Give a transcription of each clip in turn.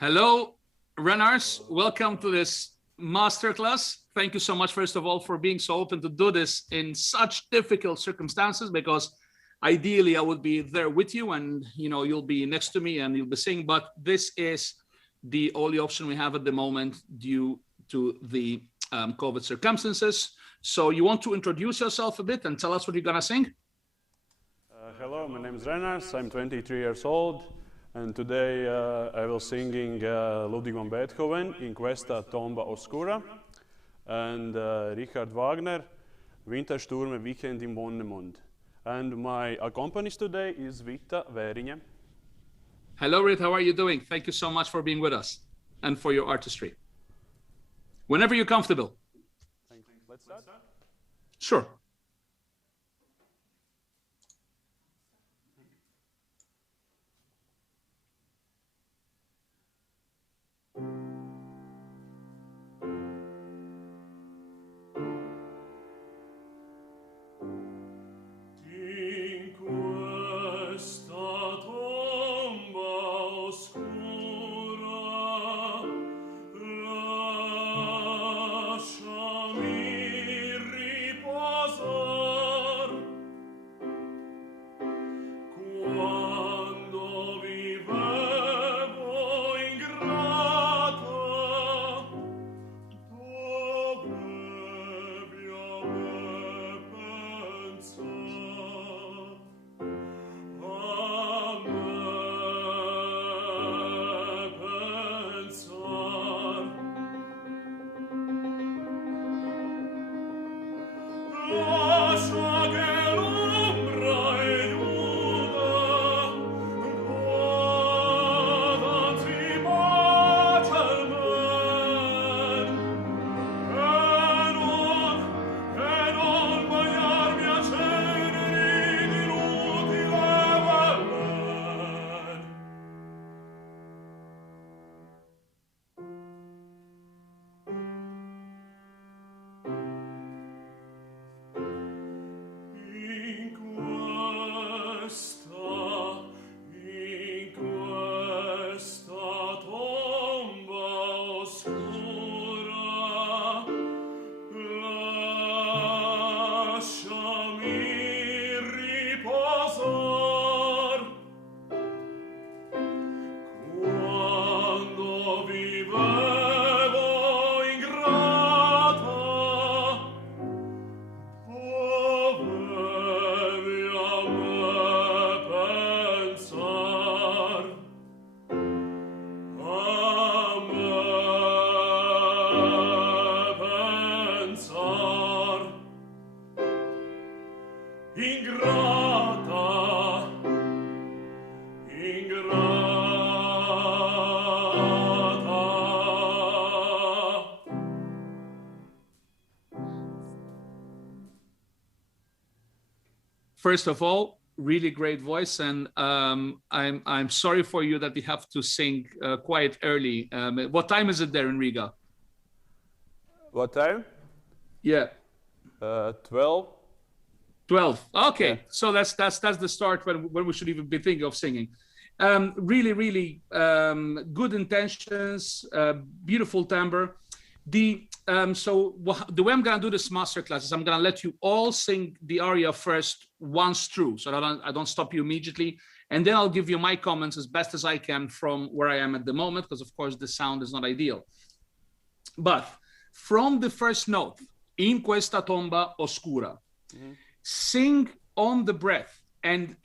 Hello, runners. Welcome to this masterclass. Thank you so much, first of all, for being so open to do this in such difficult circumstances, because ideally I would be there with you and you'll be next to me and you'll be singing, but this is the only option we have at the moment due to the COVID circumstances. So you want to introduce yourself a bit and tell us what you're gonna sing? Hello, my name is Renars. I'm 23 years old, and today I will singing Ludwig van Beethoven in Questa tomba oscura, and Richard Wagner, Wintersturme Weekend in Bonnemund. And my accompanist today is Vita Veriņa. Hello, Rit. How are you doing? Thank you so much for being with us and for your artistry. Whenever you're comfortable. Thanks. Let's start. Sure. First of all, really great voice, and I'm sorry for you that you have to sing quite early. What time is it there in Riga? What time? Yeah. 12. 12. Okay, yeah. So that's the start when we should even be thinking of singing. Really good intentions, beautiful timbre. So the way I'm gonna do this masterclass is I'm gonna let you all sing the aria first once through, so that I don't stop you immediately, and then I'll give you my comments as best as I can from where I am at the moment, because of course the sound is not ideal. But from the first note, in questa tomba oscura, sing on the breath and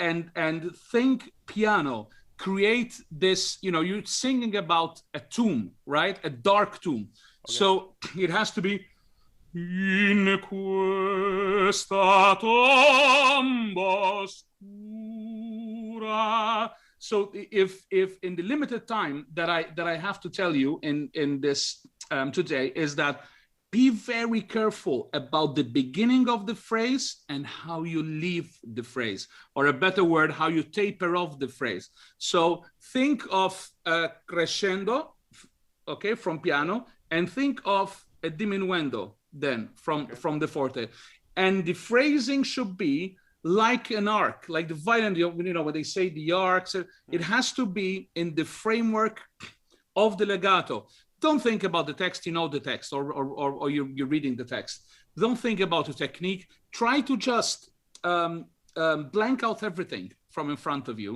think piano. Create this, you're singing about a tomb, right? A dark tomb. Okay. So it has to be in questa tomba oscura. So if in the limited time that I have to tell you in this today is that be very careful about the beginning of the phrase and how you leave the phrase, or a better word, how you taper off the phrase. So think of a crescendo, okay, from piano, and think of a diminuendo then from the forte. And the phrasing should be like an arc, like the violin, when they say the arcs, it has to be in the framework of the legato. Don't think about the text, you know the text, or you're reading the text. Don't think about the technique. Try to just blank out everything from in front of you,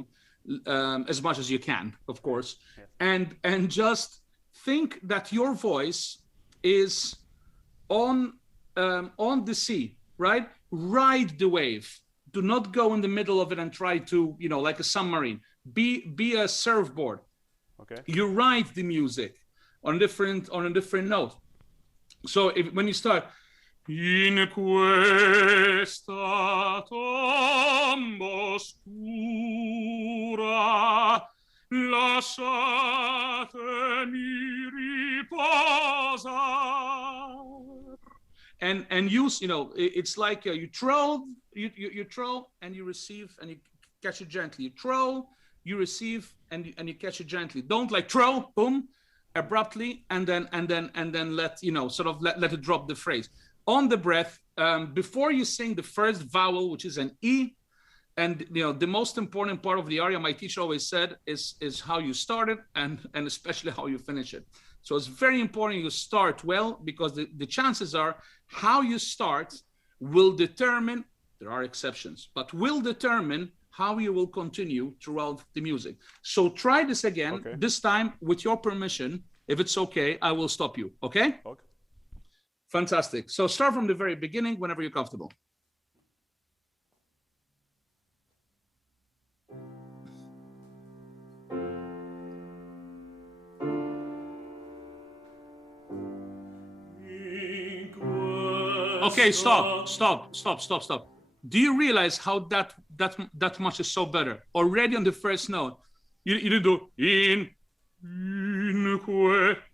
as much as you can, of course, and just think that your voice is on the sea, right? Ride the wave. Do not go in the middle of it and try to, you know, like a submarine. Be a surfboard. Okay. You ride the music on a different note. So when you start, in questa tomba oscura lasciatemi riposar, and use, you know, it's like you throw and you receive and you catch it gently. You throw, you receive, and you catch it gently. Don't like throw, boom, abruptly, and then let, you know, sort of let it drop the phrase. On the breath, before you sing the first vowel, which is an E, and you know, the most important part of the aria, my teacher always said, is how you start it and especially how you finish it. So it's very important you start well, because the chances are how you start will determine, there are exceptions, but will determine how you will continue throughout the music. So try this again. Okay. This time, with your permission, if it's okay, I will stop you, okay? Okay. Fantastic. So start from the very beginning whenever you're comfortable. Okay, stop. Do you realize how that much is so better? Already on the first note, you didn't do in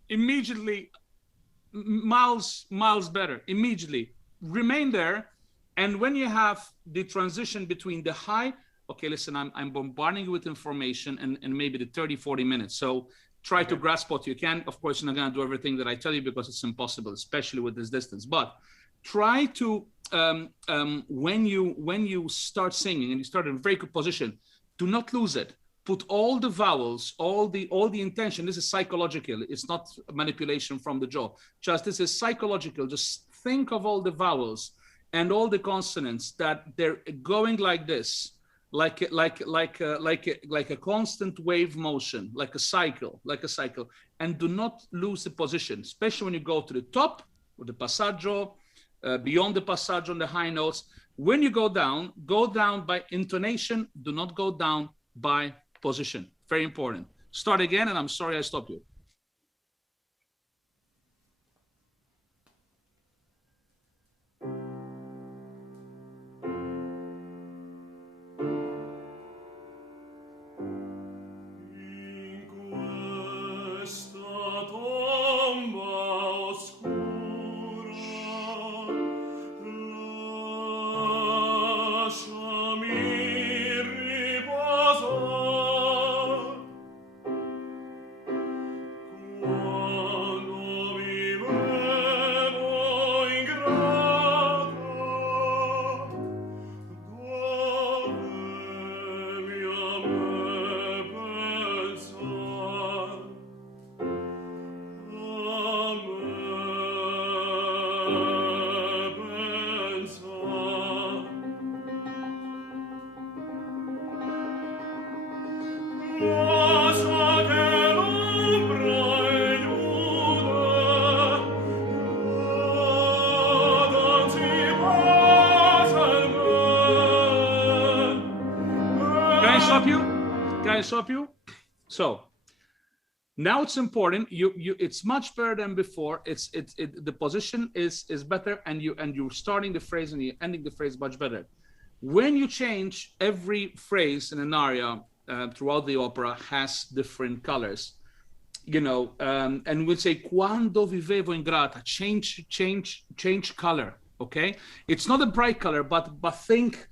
immediately. Miles better. Immediately remain there, and when you have the transition between the high, okay, listen, I'm bombarding you with information and maybe the 30-40 minutes, so try to grasp what you can. Of course, you're not going to do everything that I tell you, because it's impossible, especially with this distance, but try to when you start singing and you start in a very good position, do not lose it. Put all the vowels, all the intention. This is psychological. It's not manipulation from the jaw. Just this is psychological. Just think of all the vowels and all the consonants that they're going like this, like a constant wave motion, like a cycle, and do not lose the position, especially when you go to the top with the passaggio, beyond the passaggio on the high notes. When you go down by intonation. Do not go down by position. Very important. Start again, and I'm sorry I stopped you. Stop you. So now it's important. It's much better than before. The position is better, and you're starting the phrase and you're ending the phrase much better. When you change, every phrase in an aria throughout the opera has different colors, you know, and we'll say quando vivevo in grata, change color. Okay, it's not a bright color, but think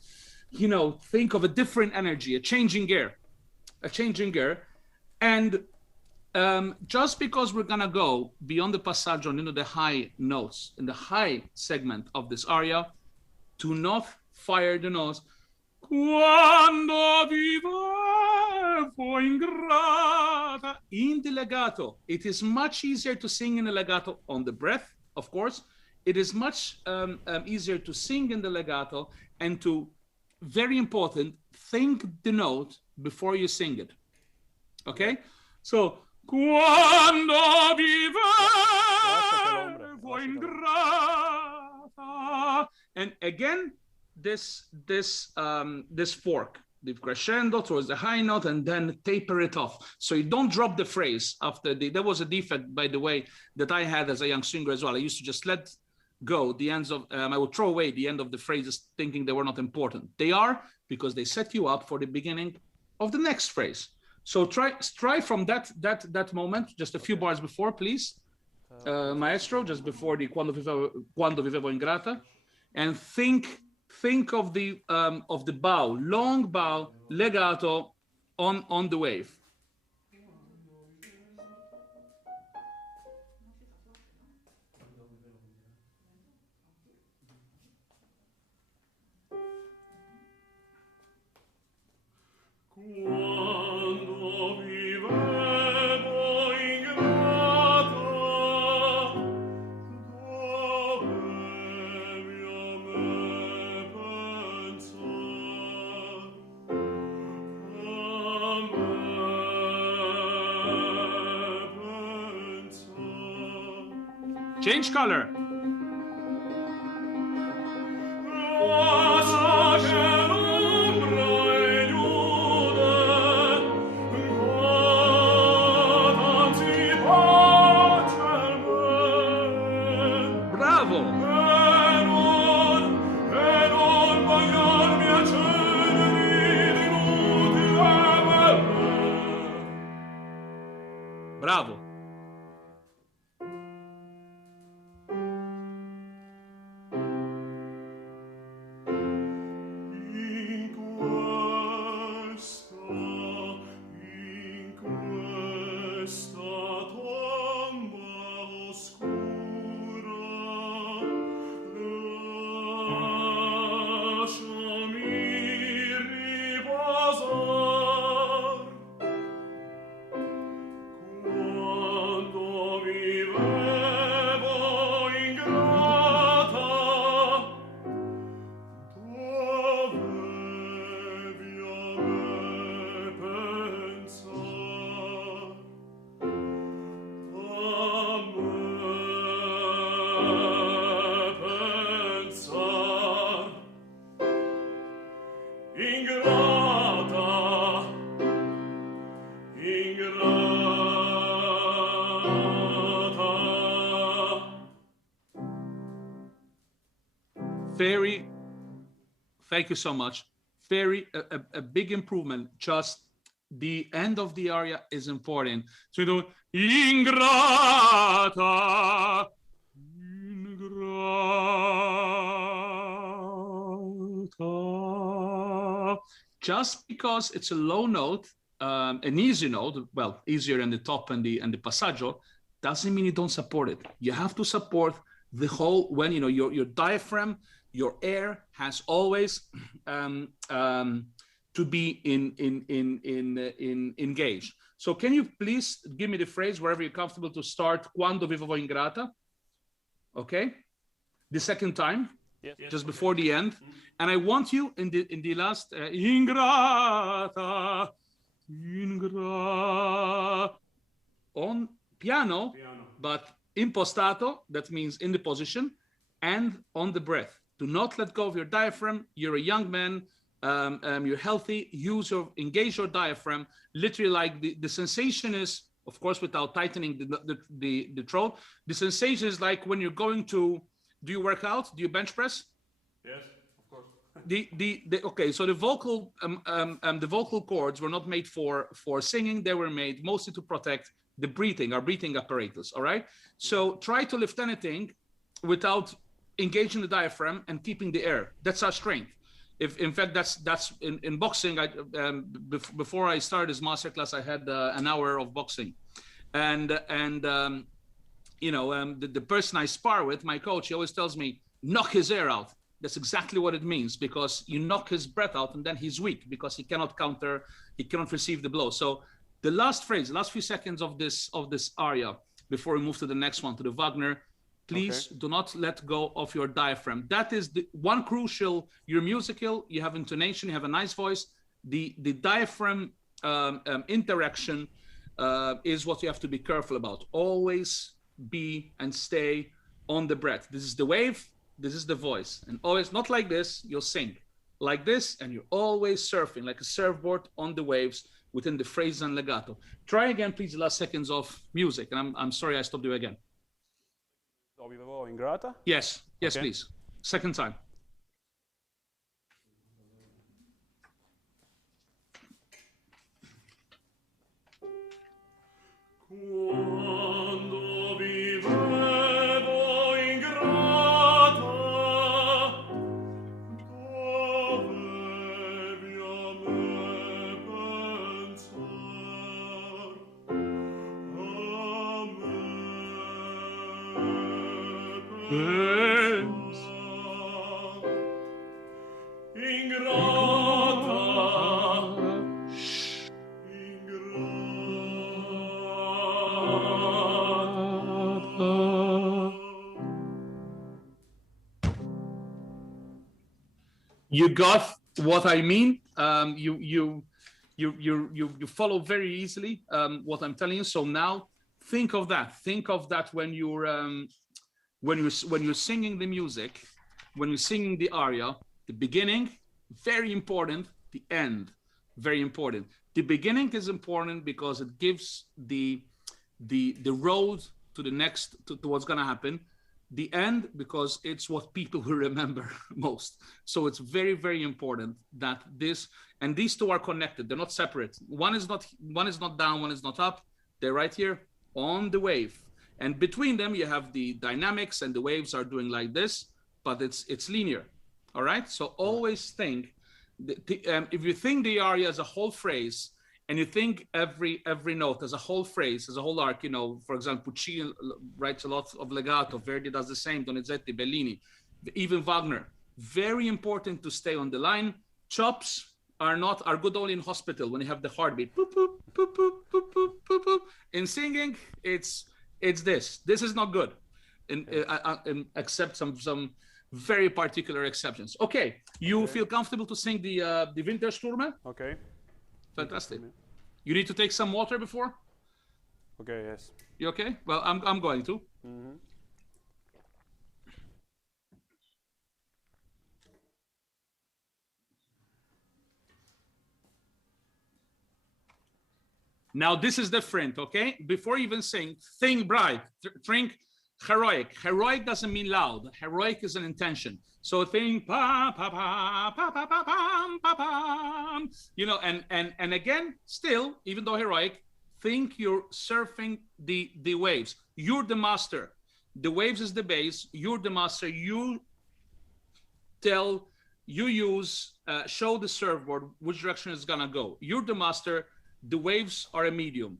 of a different energy, a changing gear. And just because we're gonna go beyond the passaggio into the high notes in the high segment of this aria, do not fire the notes. Quando vivevo ingrata. in the legato, it is much easier to sing in the legato on the breath, of course. It is much easier to sing in the legato and to, very important, think the note before you sing it. Okay? So, quando vivevo ingrata. And again, this fork, the crescendo towards the high note, and then taper it off. So you don't drop the phrase after there was a defect, by the way, that I had as a young singer as well. I used to just let go the ends of, I would throw away the end of the phrases thinking they were not important. They are, because they set you up for the beginning of the next phrase. So try from that moment, just a few bars before, please, maestro, just before the quando vivevo ingrata, and think of the bow, long bow, legato on the wave. Change color. Bravo. Bravo. Thank you so much. A big improvement. Just the end of the aria is important. So you do ingrata, ingrata. Just because it's a low note, an easy note, well, easier than the top and the passaggio, doesn't mean you don't support it. You have to support the whole, when you know your diaphragm, your air has always to be engaged. So can you please give me the phrase wherever you're comfortable to start quando vivevo ingrata? Okay, the second time, yes. Just before the end, and I want you in the last ingrata, ingrata on piano, but impostato, that means in the position, and on the breath. Do not let go of your diaphragm. You're a young man. You're healthy. Engage your diaphragm. Literally, like the sensation is, of course, without tightening the throat. The sensation is like when you're going to. Do you work out? Do you bench press? Yes, of course. Okay. So the vocal cords were not made for singing. They were made mostly to protect the breathing, our breathing apparatus. All right. So try to lift anything without engaging the diaphragm and keeping the air. That's our strength. If in fact that's in boxing, before I started this masterclass, I had an hour of boxing, and the person I spar with, my coach, he always tells me, knock his air out. That's exactly what it means, because you knock his breath out and then he's weak because he cannot receive the blow. So The last phrase, the last few seconds of this aria, before we move to the next one, to the Wagner, please do not let go of your diaphragm. That is the one crucial. You're musical, you have intonation, you have a nice voice. The diaphragm interaction is what you have to be careful about. Always be and stay on the breath. This is the wave, this is the voice. And always, not like this, you'll sing. Like this, and you're always surfing like a surfboard on the waves within the phrase and legato. Try again, please, the last seconds of music. And I'm sorry I stopped you again. Yes, yes, okay. Please. Second time. You got what I mean. You follow very easily what I'm telling you. So now think of that. Think of that when you're singing the music, when you're singing the aria. The beginning, very important. The end, very important. The beginning is important because it gives the road to the next to what's gonna happen. The end, because it's what people will remember most. So it's very, very important that this and these two are connected. They're not separate. One is not down, one is not up. They're right here on the wave. And between them, you have the dynamics, and the waves are doing like this, but it's linear. All right. So always think if you think the aria as a whole phrase, and you think every note as a whole phrase, as a whole arc, you know, for example, Puccini writes a lot of legato, Verdi does the same, Donizetti, Bellini, even Wagner. Very important to stay on the line. Chops are good only in hospital when you have the heartbeat. Boop, boop, boop, boop, boop, boop, boop, boop. In singing, it's this. This is not good, except some very particular exceptions. Okay, you feel comfortable to sing the Wintersturme? Okay. Fantastic. You need to take some water before? Okay, yes. You okay? Well, I'm going to. Mm-hmm. Now this is different, okay? Before you even sing, think bright, think heroic. Heroic doesn't mean loud. Heroic is an intention. So think pa pa pa pa pa pa pam pa pam. You know, and again, still, even though heroic, think you're surfing the waves. You're the master. The waves is the base. You're the master. You show the surfboard which direction it's gonna go. You're the master. The waves are a medium.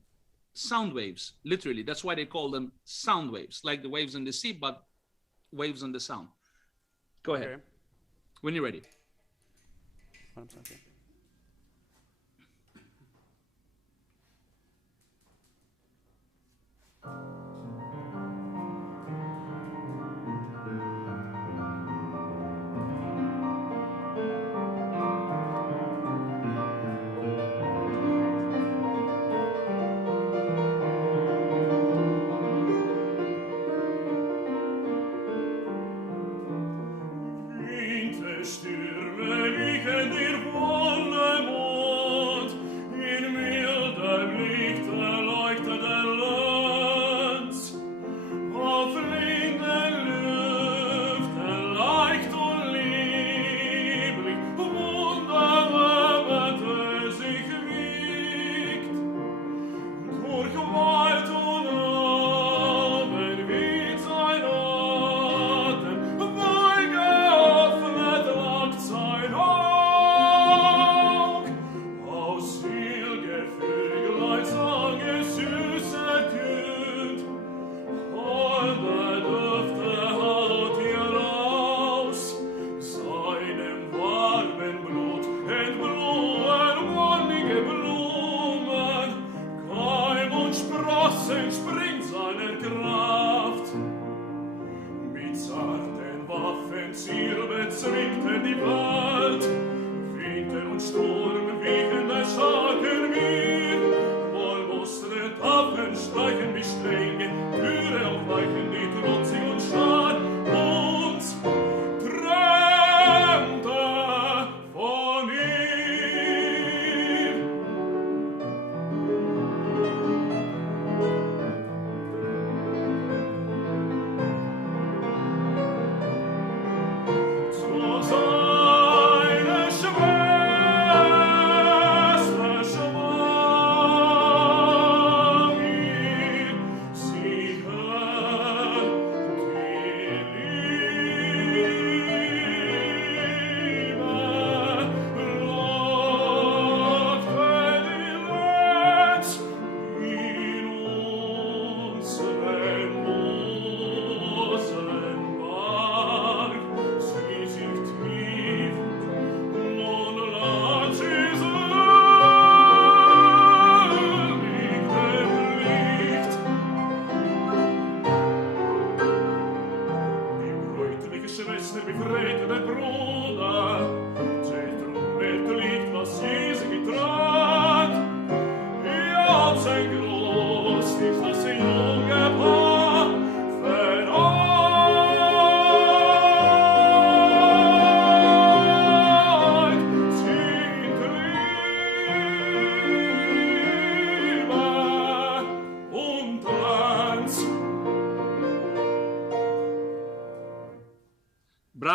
Sound waves, literally. That's why they call them sound waves, like the waves in the sea, but waves in the sound. Go ahead. When you're ready. Stürme wichen dir vor.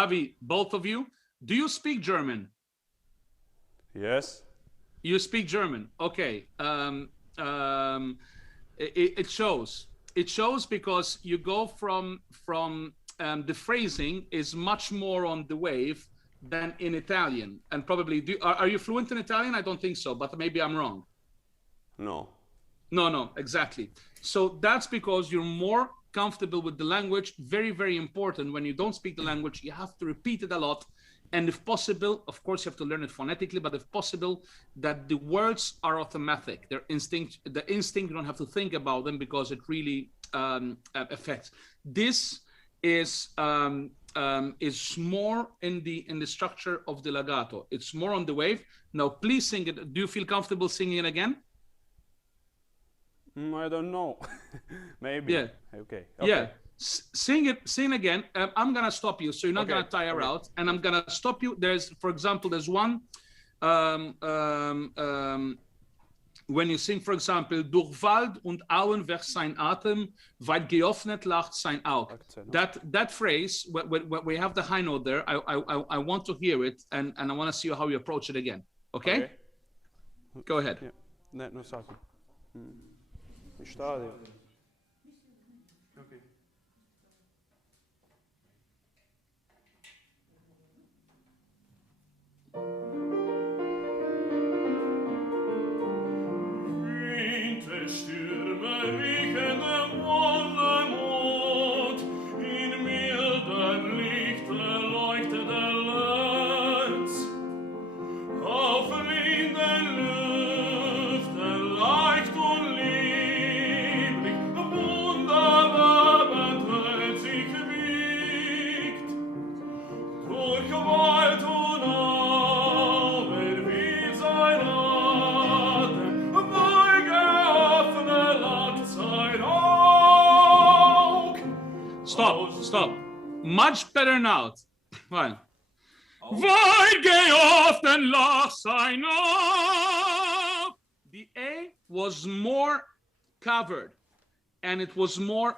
Avi, both of you, do you speak German? Yes. You speak German. Okay. It shows. It shows because you go from the phrasing is much more on the wave than in Italian. And probably, are you fluent in Italian? I don't think so, but maybe I'm wrong. No. No, exactly. So that's because you're more comfortable with the language. Very, very important. When you don't speak the language, you have to repeat it a lot. And if possible, of course, you have to learn it phonetically, but if possible, that the words are automatic. They're instinct. The instinct, you don't have to think about them because it really affects. This is more in the structure of the legato. It's more on the wave. Now, please sing it. Do you feel comfortable singing it again? I don't know. Maybe. Yeah. Okay. Yeah. Sing again. I'm gonna stop you, so you're not gonna tire out, and I'm gonna stop you. For example, there's one when you sing, for example, durch Wald und Auen wächst sein Atem, weit geöffnet lacht sein Aug. That phrase, when we have the high note there, I want to hear it, and I want to see how you approach it again. Okay? Go ahead. Ne, no sako. Šta je? Stop. Much better now. Fine. Weit geöffnet lacht sein Aug. The A was more covered, and it was more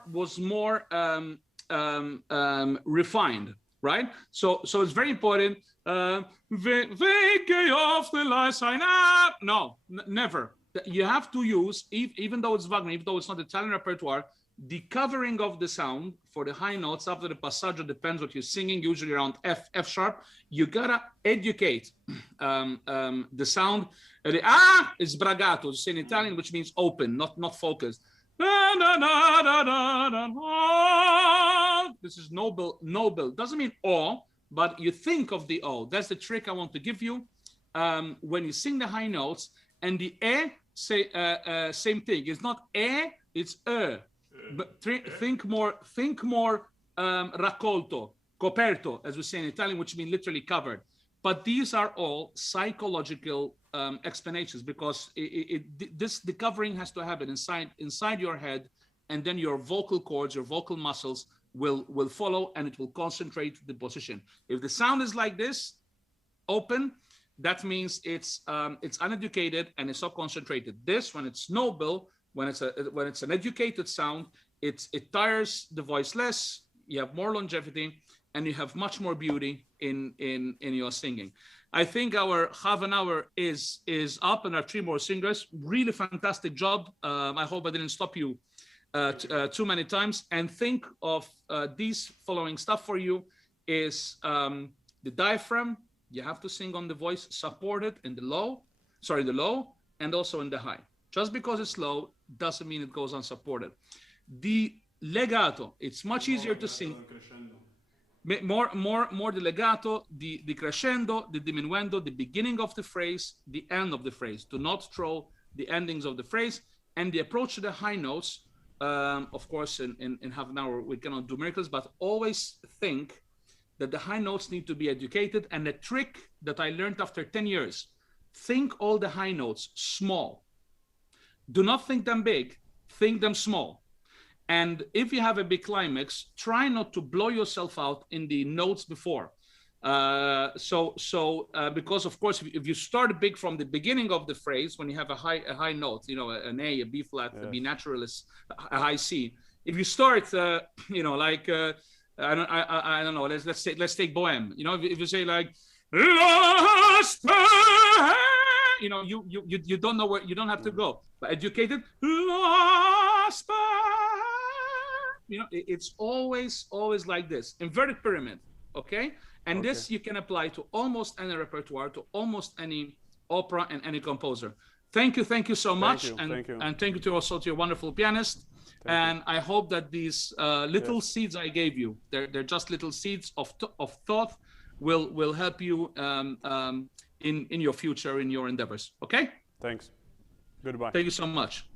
refined, right? So it's very important. Weit geöffnet lacht sein Aug. No, never. You have to use, even though it's Wagner, even though it's not Italian repertoire, the covering of the sound for the high notes after the passaggio depends what you're singing, usually around F sharp. You gotta educate the sound. Is bragato, you say in Italian, which means open, not focused. This is noble. Doesn't mean O, but you think of the O. That's the trick I want to give you. When you sing the high notes, and the say same thing. It's not it's But think more raccolto, coperto, as we say in Italian, which means literally covered. But these are all psychological explanations, because the covering has to happen inside your head, and then your vocal cords, your vocal muscles will follow, and it will concentrate the position. If the sound is like this, open, that means it's uneducated and it's not concentrated. This, when it's noble, when it's an educated sound, it tires the voice less. You have more longevity, and you have much more beauty in your singing. I think our half an hour is up, and our 3 more singers. Really fantastic job. I hope I didn't stop you too many times. And think of these following stuff for you is the diaphragm. You have to sing on the voice supported in the low, and also in the high. Just because it's low doesn't mean it goes unsupported. The legato, it's much easier to sing. More the legato, the crescendo, the diminuendo, the beginning of the phrase, the end of the phrase. Do not throw the endings of the phrase. And the approach to the high notes, of course, in half an hour, we cannot do miracles, but always think that the high notes need to be educated. And the trick that I learned after 10 years, think all the high notes small. Do not think them big, think them small. And if you have a big climax, try not to blow yourself out in the notes before. Because of course, if you start big from the beginning of the phrase, when you have a high note, an A, a B flat, a B natural, a high C. If you start, I don't know. Let's take Bohème. You know, if you say like, you know, you don't know where, you don't have to go. But educated, you know, it's always like this. Inverted pyramid, okay? And this you can apply to almost any repertoire, to almost any opera and any composer. Thank you so much. Thank you. And thank you to also to your wonderful pianist. And I hope that these little seeds I gave you, they're just little seeds of thought, will help you in your future, in your endeavors. Okay? Thanks. Goodbye. Thank you so much.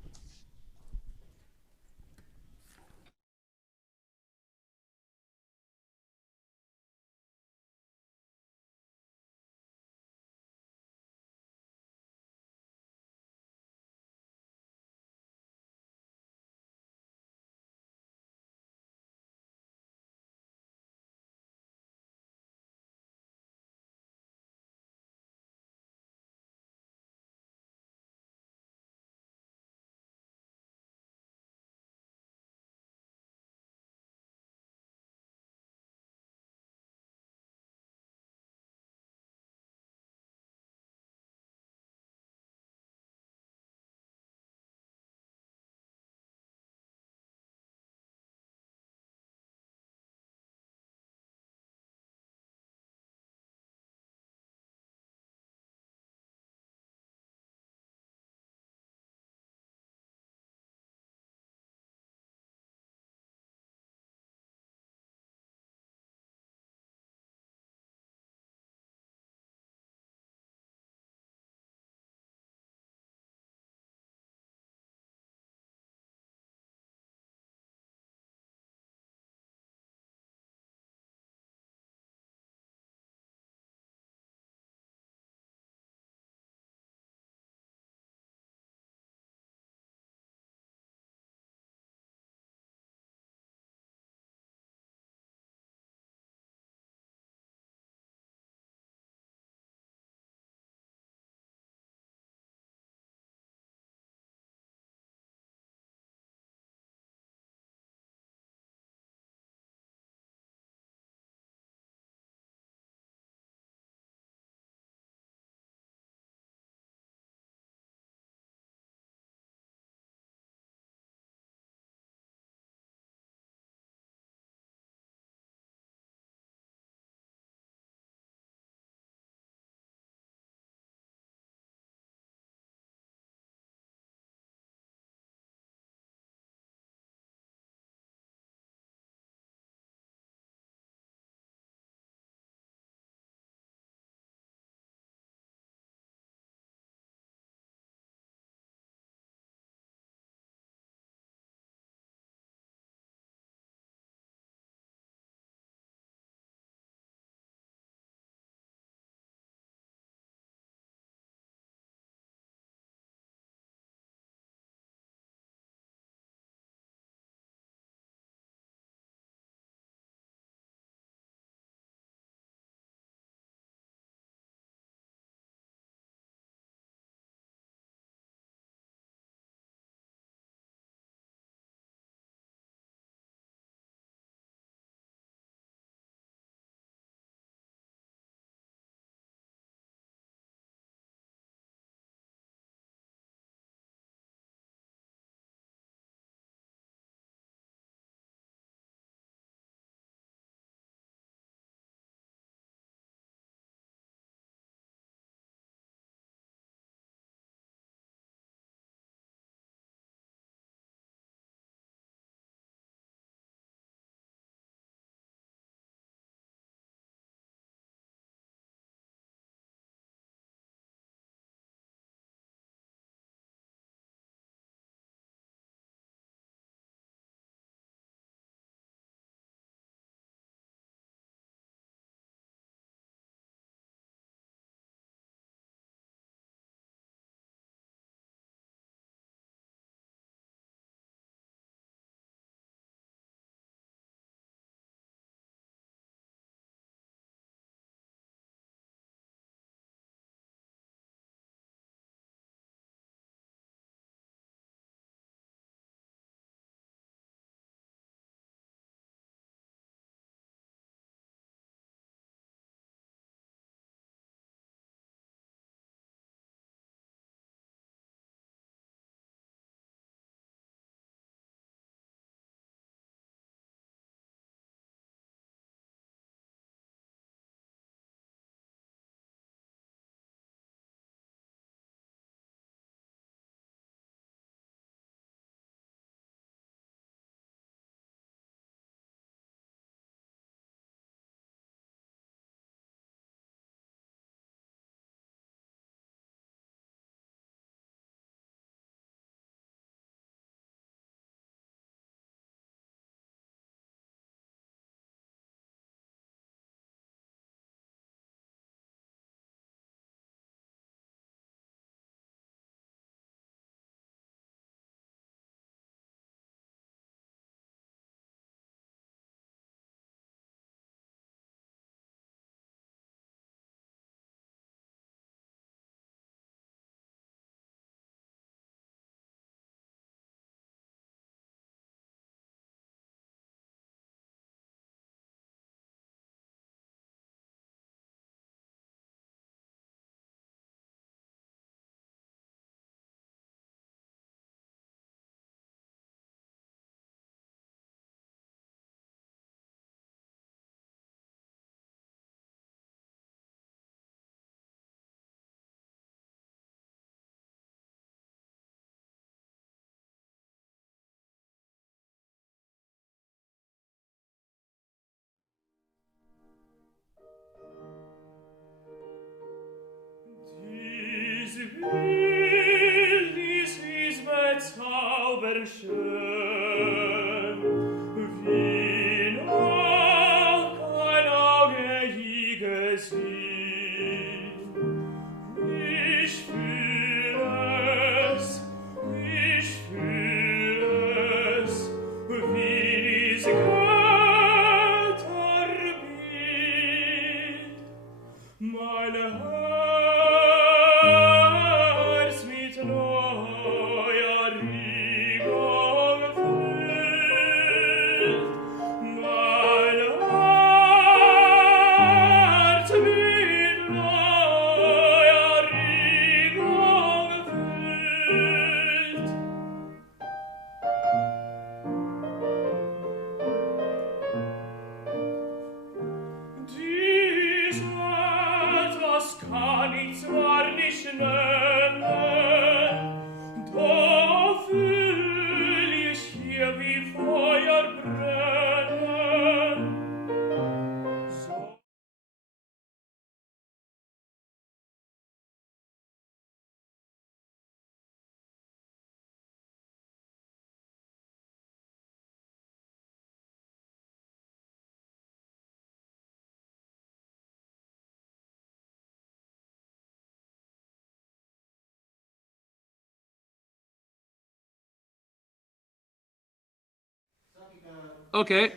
Okay.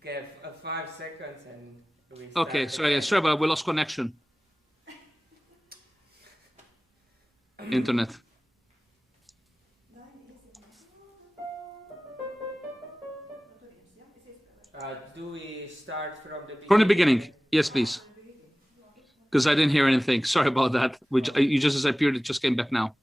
Okay, 5 seconds and we start. Okay, sorry, but we lost connection. Internet. Do we start from the beginning? From the beginning, yes, please. Because I didn't hear anything. Sorry about that. Which you just disappeared. It just came back now.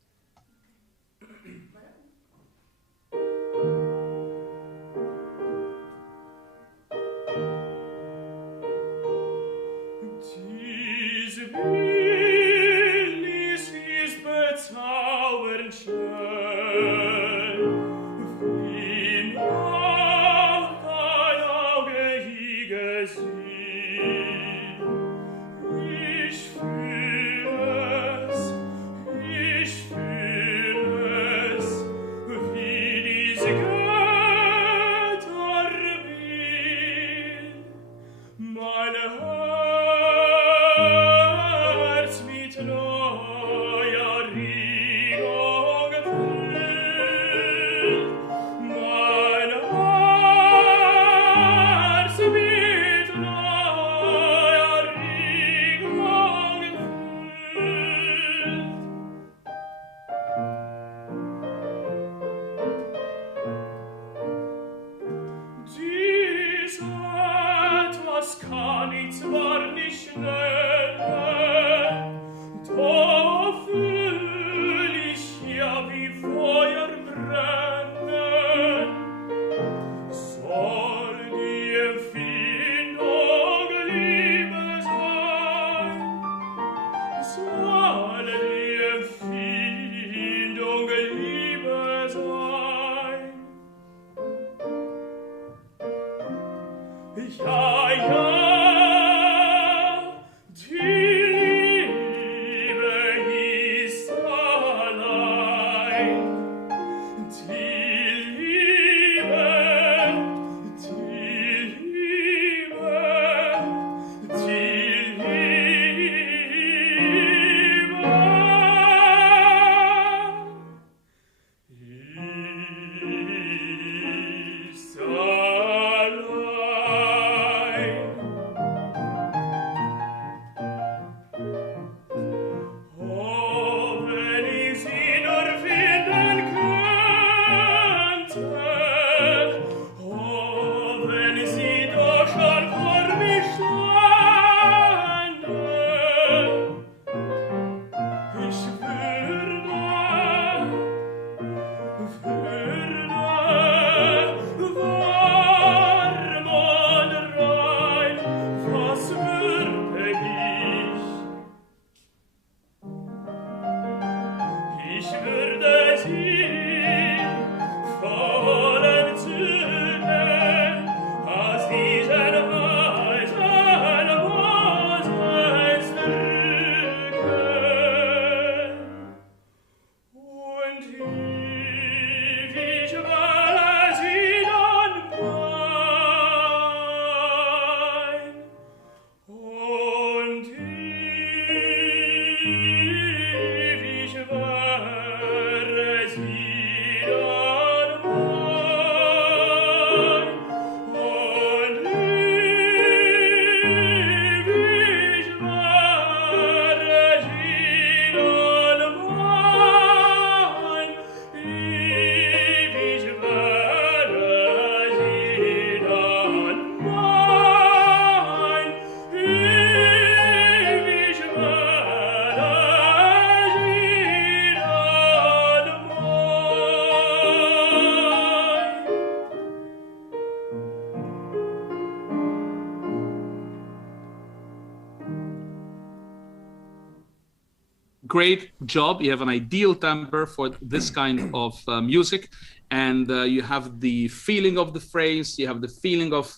Great job. You have an ideal timbre for this kind of music, and you have the feeling of the phrase, you have the feeling of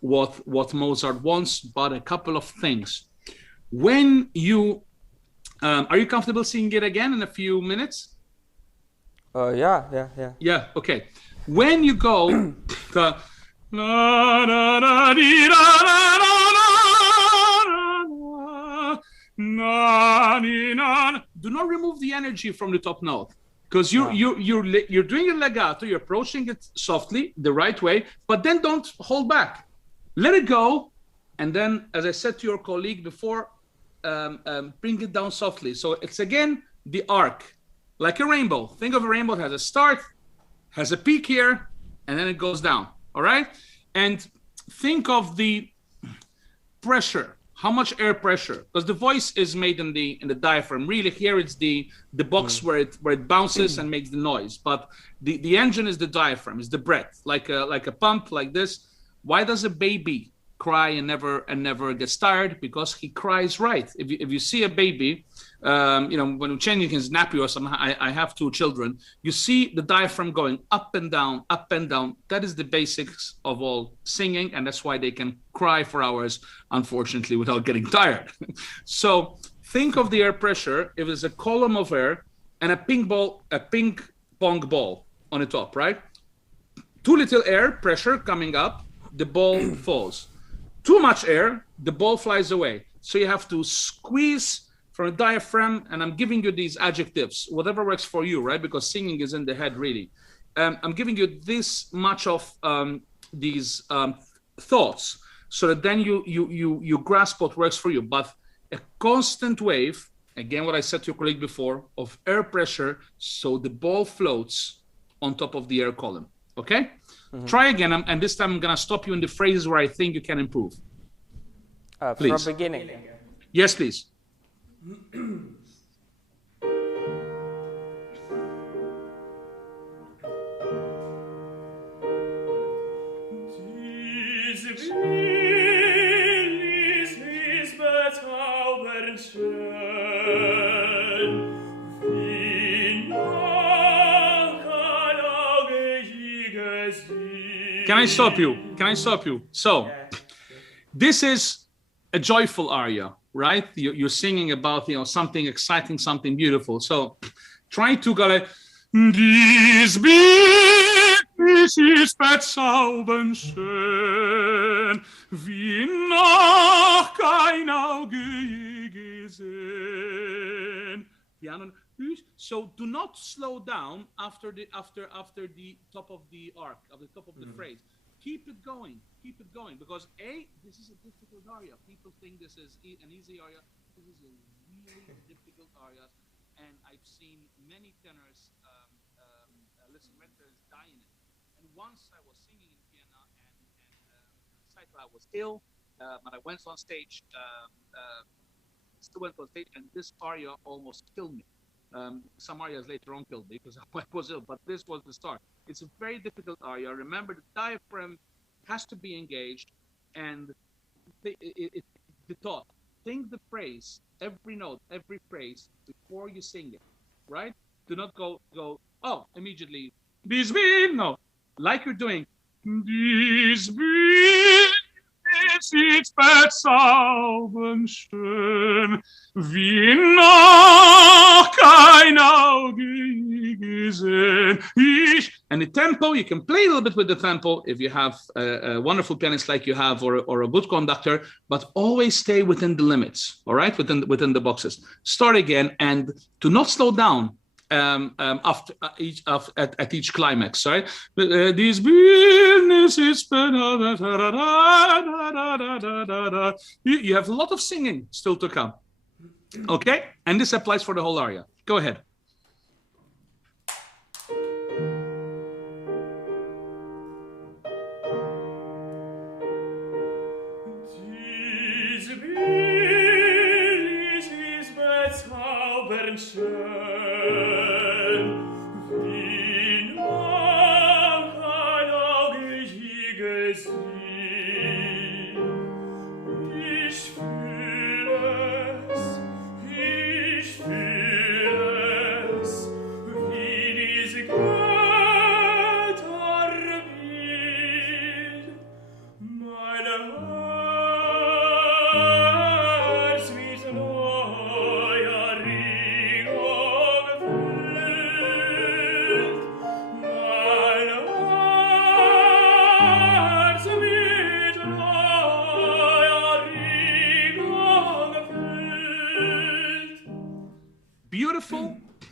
what Mozart wants, but a couple of things. When you are you comfortable singing it again in a few minutes? Yeah. Okay. When you go the do not remove the energy from the top note, because you're doing a legato, you're approaching it softly, the right way, but then don't hold back. Let it go, and then, as I said to your colleague before, bring it down softly. So it's again the arc, like a rainbow. Think of a rainbow. It has a start, has a peak here, and then it goes down. All right, and think of the pressure. How much air pressure? Because the voice is made in the diaphragm. Really, here it's the box where it bounces and makes the noise. But the engine is the diaphragm, is the breath, like a pump, like this. Why does a baby cry and never gets tired? Because he cries right. If you see a baby, when I'm changing his nappy or something, I have 2 children. You see the diaphragm going up and down, up and down. That is the basics of all singing, and that's why they can cry for hours, unfortunately, without getting tired. So think of the air pressure. If it's a column of air and a ping pong ball on the top, right? Too little air pressure coming up, the ball falls. Too much air, the ball flies away. So you have to squeeze from a diaphragm, and I'm giving you these adjectives, whatever works for you, right? Because singing is in the head, really. I'm giving you this much of these thoughts, so that then you grasp what works for you. But a constant wave, again, what I said to your colleague before, of air pressure, so the ball floats on top of the air column. Okay? Mm-hmm. Try again, and this time I'm gonna stop you in the phrases where I think you can improve. Please. From beginning. Yes, please. Can I stop you? So, this is a joyful aria, right? You're singing about, something exciting, something beautiful. So, try to go like, dies ist bezaubernd schön, wie noch kein Auge je gesehen. So do not slow down after the top of the arc, of the top of the phrase. Keep it going, because this is a difficult aria. People think this is an easy aria. This is a really difficult aria, and I've seen many tenors, listeners die in it. And once I was singing in Vienna, and I was ill, but I went on stage, and this aria almost killed me. Some arias later on killed me because I was ill, but this was the start. It's a very difficult aria. Remember, the diaphragm has to be engaged, and the thought. Think the phrase, every note, every phrase before you sing it, right? Do not go, immediately, dies bin, no. Like you're doing, dies bin, ist bezaubernd schön, wie noch kein Auge gesehen. And the tempo, you can play a little bit with the tempo if you have a wonderful pianist like you have, or a good conductor, but always stay within the limits, all right? Within the boxes. Start again, and do not slow down. after at each climax, right? This business is you have a lot of singing still to come. Okay, and this applies for the whole aria. Go ahead.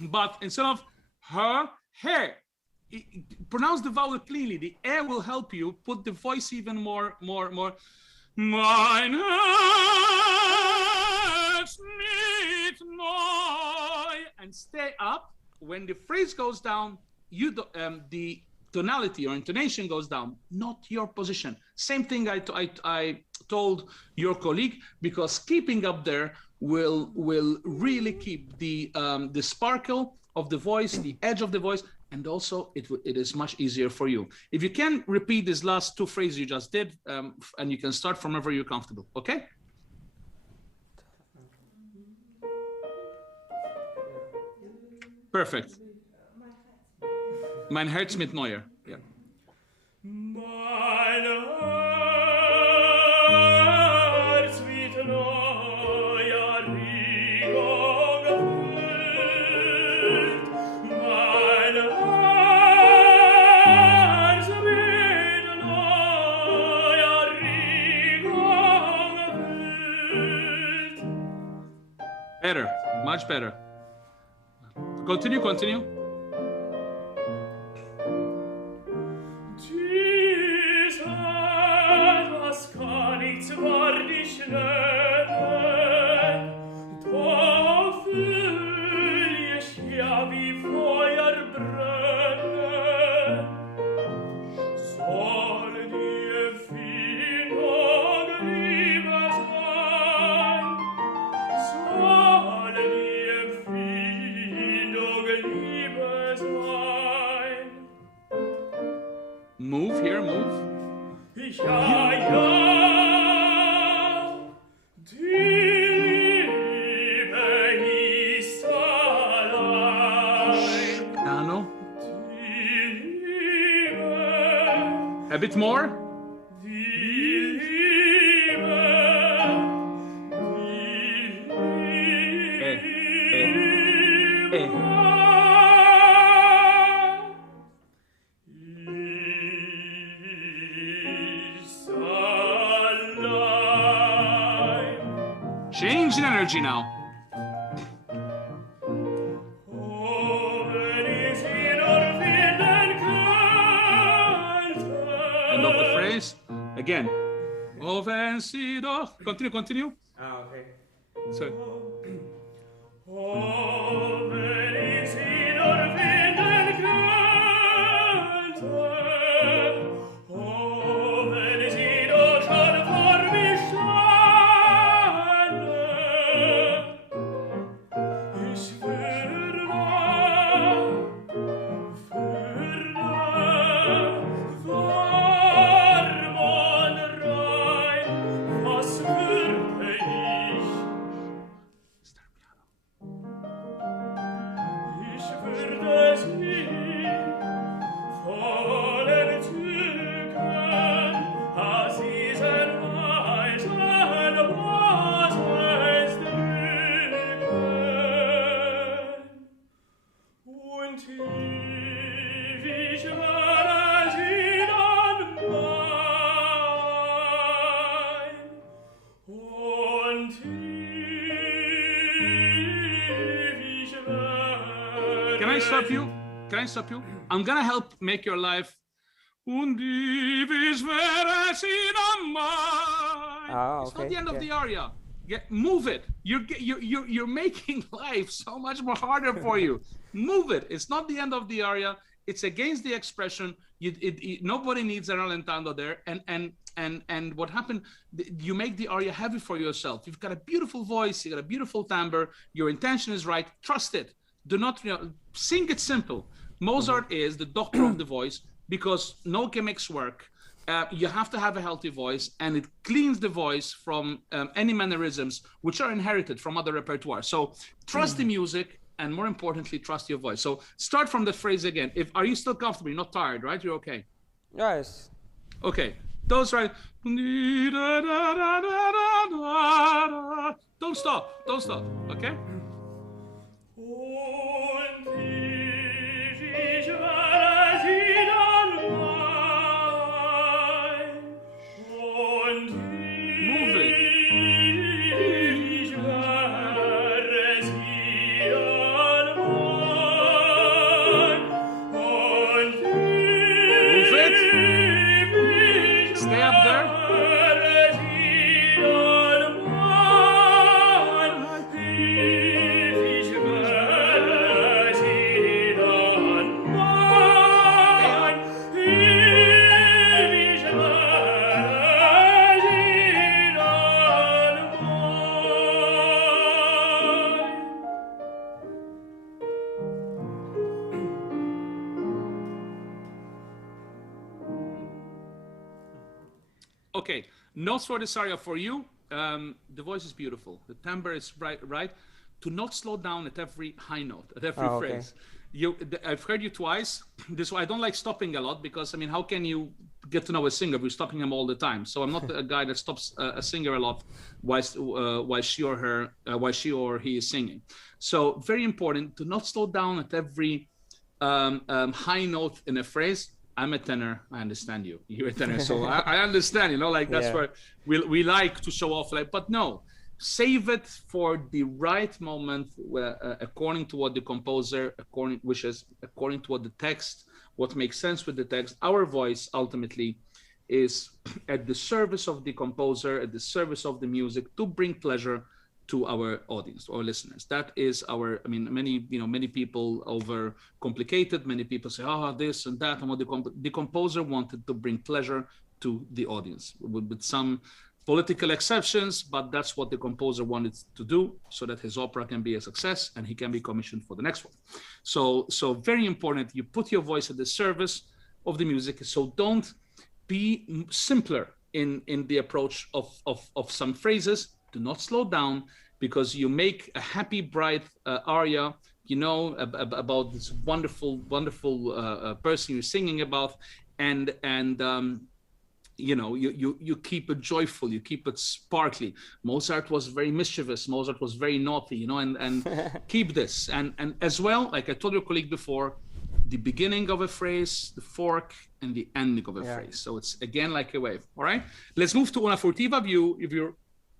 But instead of her, hair, pronounce the vowel cleanly. The air will help you put the voice even more. Mine heart meet my, and stay up. When the phrase goes down, you do, the tonality or intonation goes down, not your position. Same thing I told your colleague, because keeping up there will really keep the sparkle of the voice, the edge of the voice, and also it is much easier for you. If you can repeat these last two phrases you just did, and you can start from wherever you're comfortable, okay? Perfect. Mein Herz mit Neuer. Yeah. Better, much better. Continue. Move here, move. Piano. A bit more. Change in energy now. End of the phrase. Again. Continue. Ah, okay. So. stop you? Can I stop you? I'm gonna help make your life. It's not the end of the aria. Move it. You're making life so much more harder for you. Move it. It's not the end of the aria. It's against the expression. Nobody needs a rallentando there. And what happened? You make the aria heavy for yourself. You've got a beautiful voice. You got a beautiful timbre. Your intention is right. Trust it. Do not sing it simple. Mozart is the doctor of the voice because no gimmicks work. You have to have a healthy voice, and it cleans the voice from any mannerisms which are inherited from other repertoire. So trust the music, and more importantly, trust your voice. So start from the phrase again. Are you still comfortable? You're not tired, right? You're okay. Yes. Okay. Those right. Don't stop. Don't stop. Okay. Okay, notes for this aria for you. The voice is beautiful. The timbre is right. To not slow down at every high note, at every phrase. I've heard you twice. This I don't like stopping a lot because, I mean, how can you get to know a singer? We're stopping them all the time. So I'm not a guy that stops a singer a lot while she or he is singing. So very important to not slow down at every high note in a phrase. I'm a tenor. I understand you. You're a tenor, so I understand. You know, like that's where we like to show off. Like, but no, save it for the right moment, where, according to what the composer wishes, according to what the text, what makes sense with the text. Our voice ultimately is at the service of the composer, at the service of the music, to bring pleasure to our audience, our listeners. That is our, I mean, many people overcomplicate. Many people say, oh, this and that. And what the composer wanted to bring pleasure to the audience with some political exceptions, but that's what the composer wanted to do so that his opera can be a success and he can be commissioned for the next one. So very important, you put your voice at the service of the music. So don't be simpler in the approach of some phrases. Do not slow down, because you make a happy, bright aria, you know, about this wonderful person you're singing about, and you know, you keep it joyful, you keep it sparkly. Mozart was very mischievous. Mozart was very naughty, you know, and keep this. And as well, like I told your colleague before, the beginning of a phrase, the fork, and the ending of a phrase. So it's again like a wave. All right, let's move to una furtiva.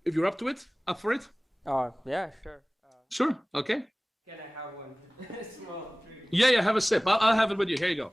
If you're up to it, up for it? Yeah, sure. Sure, okay. Can I have one small drink? Yeah, have a sip. I'll have it with you. Here you go.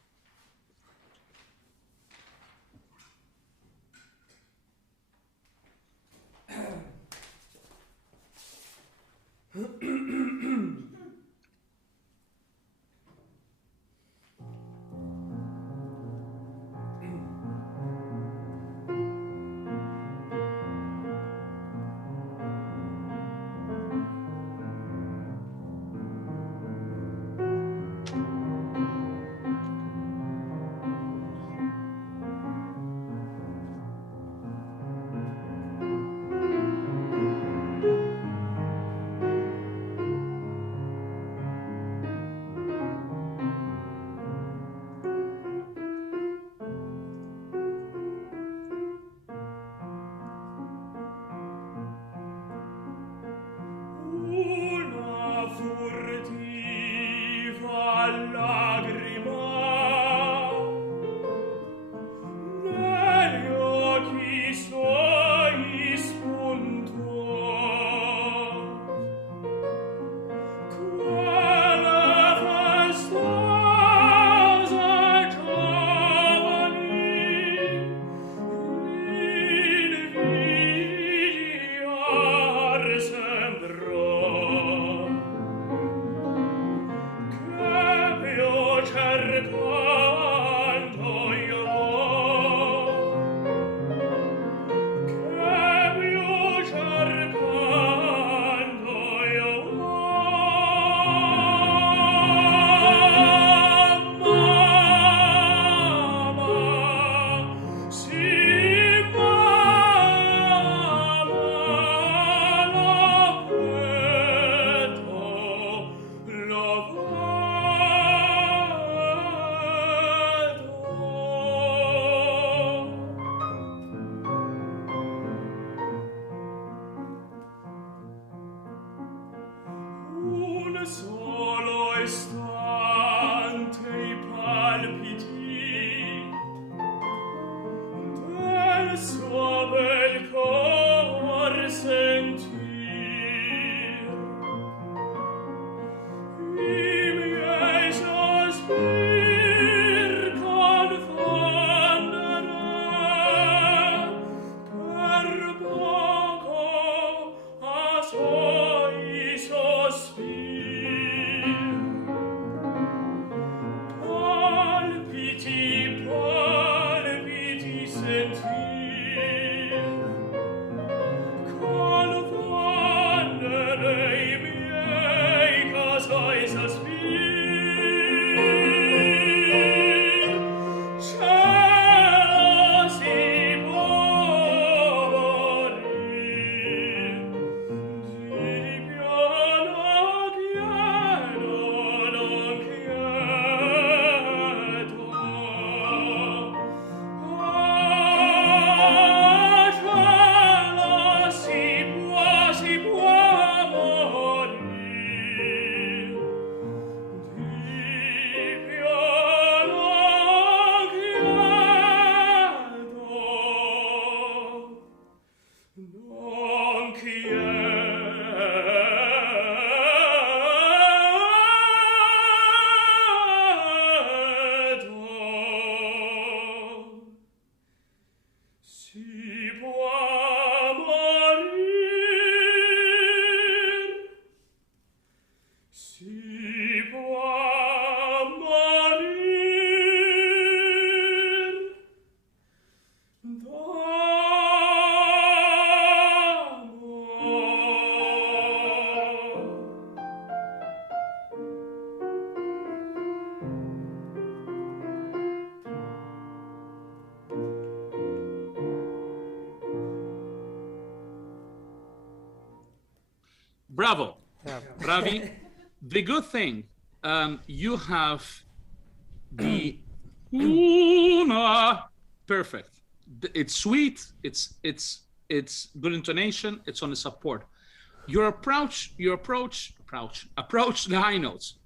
Bravo. Yeah. Bravi. The good thing, you have the una perfect. It's sweet. It's good intonation. It's on the support. Your approach the high notes.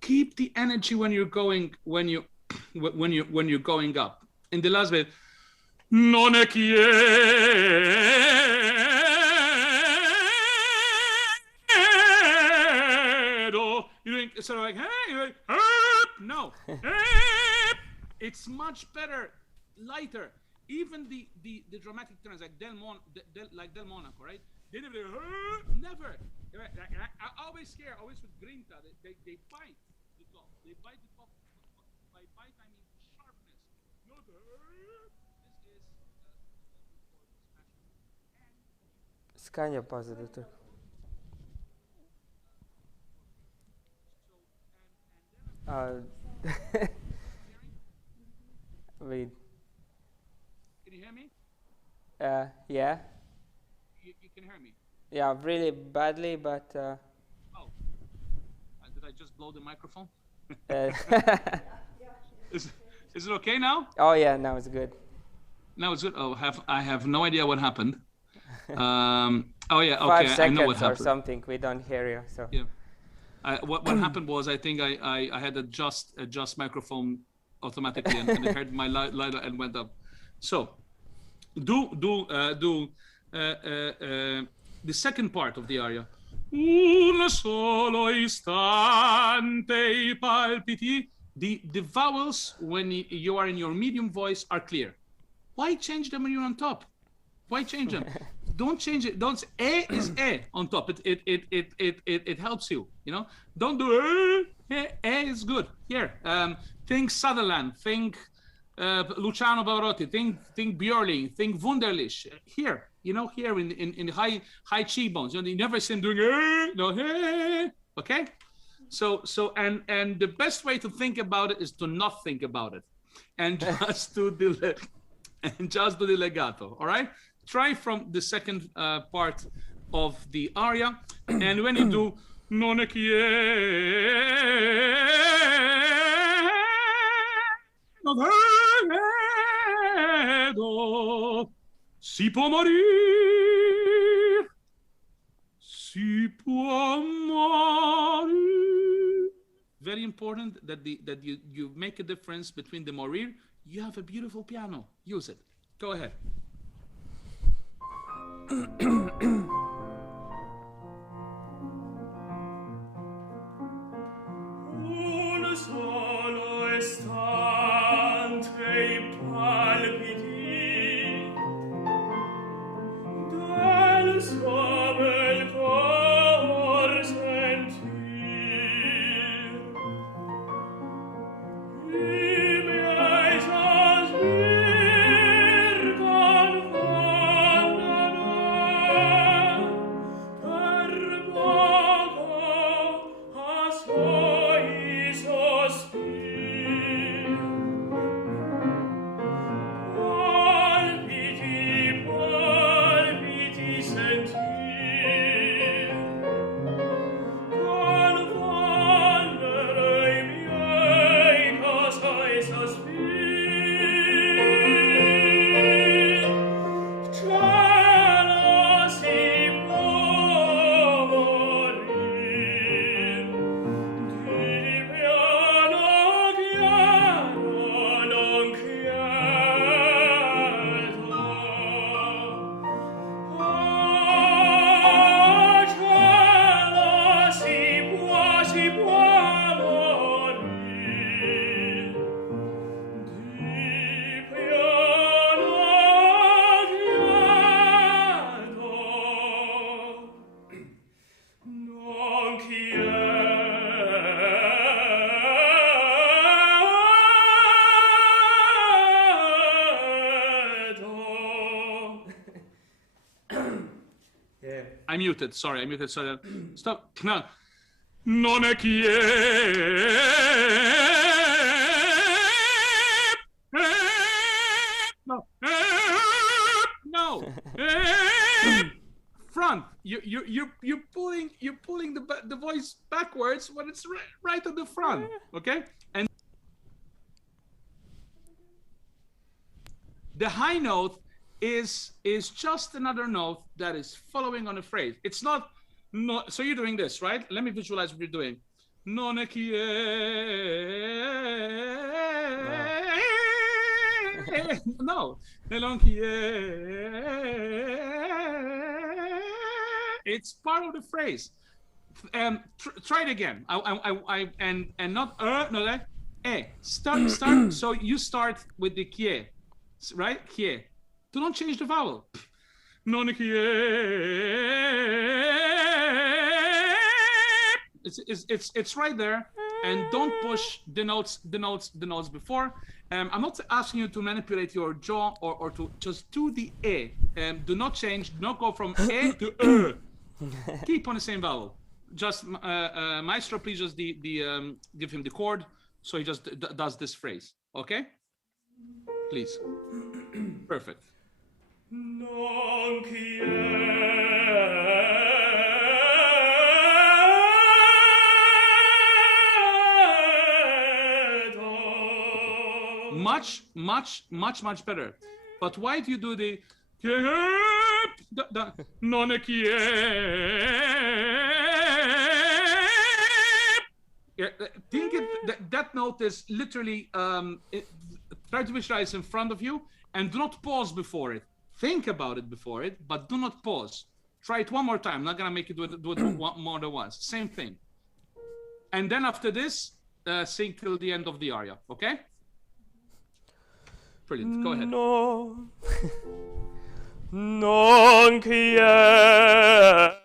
Keep the energy when you're going when you're going up. In the last bit, non è chiedo. You're doing sort of like, hey, you're like, no. It's much better, lighter. Even the dramatic tones like Del Monaco, right? They never. I always hear, always with Grinta, they bite the top. They bite the top. By bite, I mean sharpness. Not this is Scania positive. Wait. Can you hear me? Yeah. You can hear me? Yeah, really badly, but... Oh. Did I just blow the microphone? Is it okay now? Oh, yeah, now it's good. Now it's good. Oh, I have no idea what happened. Oh, yeah, okay, 5 seconds I know what or happened. something, we don't hear you, so... Yeah. What happened was, I think I had adjust microphone automatically, and I heard my light and went up. So, the second part of the aria. Un solo istante I palpiti. The vowels, when you are in your medium voice, are clear. Why change them when you're on top? Why change them? Don't change it. Don't. A is A on top. It helps you. You know. Don't do A. is good. Here, think Sutherland, think Luciano Pavarotti, think Björling, think Wunderlich. Here, you know, here in high cheekbones. You know, you never see him doing okay. So and the best way to think about it is to not think about it, and just do the legato. All right. Try from the second part of the aria, and when you do non è chiedo, si può morire, si può morire. Very important that you make a difference between the morir. You have a beautiful piano. Use it. Go ahead. Un solo istante I palpiti del suo bel cor sentir I miei sospir confondono per poco a suoi sospir palpiti sentir confondere I miei cosai sospir cielo si può morir di piano chiaro non chiedo cielo si può morir di piano chiedo non chiedo. Yeah. I muted. Sorry, I muted. Sorry. Stop. No. Non è no. No. Front. You're pulling the voice backwards when it's right at the front. Okay. And the high note is just another note that is following on a phrase. It's not so you're doing this, right? Let me visualize what you're doing. Non è no. It's part of the phrase. Try it again. And not no that. Start. So you start with the kie, right? Kie. Do not change the vowel. Non è it's right there, and don't push the notes before. I'm not asking you to manipulate your jaw or to just do the e. Do not change. Do not go from e to Keep on the same vowel. Just maestro, please just give him the chord so he just does this phrase. Okay? Please. Perfect. Non much better. But why do you do the non è think that note is literally try to visualize in front of you and do not pause before it. Think about it before it, but do not pause. Try it one more time. I'm not gonna make you do it more than once. Same thing. And then after this, sing till the end of the aria. Okay? Brilliant. Go ahead. No, non chiedo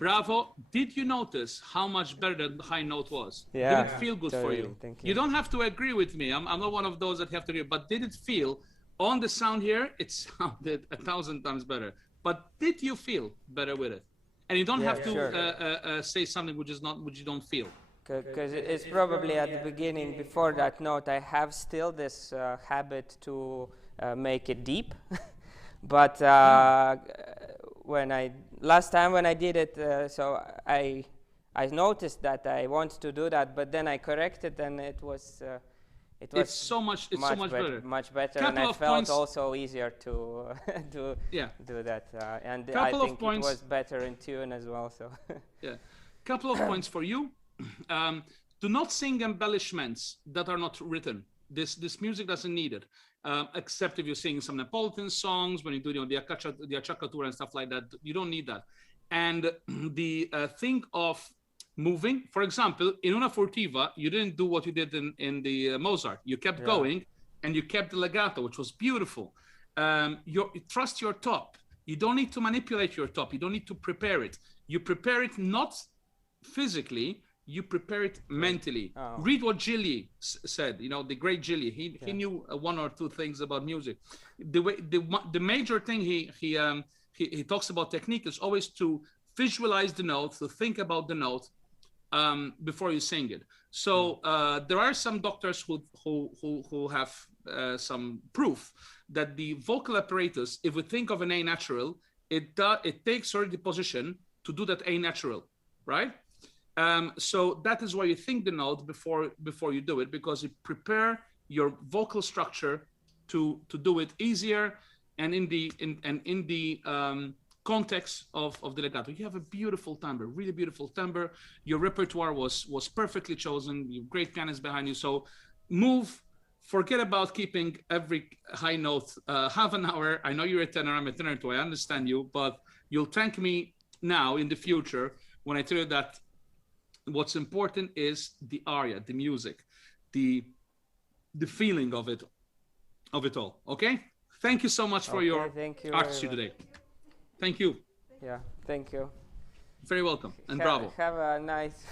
Bravo. Did you notice how much better the high note was? Yeah, Did it feel good for totally. you? Thank You you. don't have to agree with me. I'm not one of those that have to agree. But did it feel, on the sound here, it sounded 1,000 times better. But did you feel better with it? And you don't Yeah, have to sure. say something which you don't feel. Because it's probably at the beginning, before that note, I have still this habit to make it deep. But last time when I did it, so I noticed that I want to do that, but then I corrected, and it was It's so much better. much better, Couple and I of felt points. Also easier to do that, and I Couple of think points. it was better in tune as well. So Yeah, couple of points for you. Do not sing embellishments that are not written. This music doesn't need it, except if you're singing some Neapolitan songs, when you do the acciaccatura and stuff like that. You don't need that. And the thing of moving, for example, in una furtiva, you didn't do what you did in the Mozart. You kept going, and you kept the legato, which was beautiful. You trust your top. You don't need to manipulate your top. You don't need to prepare it. You prepare it not physically, you prepare it mentally. Read what Gigli said, the great Gigli. He knew one or two things about music. The major thing he talks about technique is always to visualize the note, to think about the note before you sing it. So there are some doctors who have some proof that the vocal apparatus, if we think of an A natural, it takes already the position to do that A natural, right? So that is why you think the note before you do it, because you prepare your vocal structure to do it easier, and in the context of the legato. You have a beautiful timbre, really beautiful timbre. Your repertoire was perfectly chosen. You have great pianists behind you. So forget about keeping every high note half an hour. I know you're a tenor, I'm a tenor too, I understand you, but you'll thank me now in the future when I tell you that what's important is the aria, the music, the feeling of it all. Okay? Thank you so much for your artistry today. Thank you. Yeah, thank you. Very welcome, and bravo. Have a nice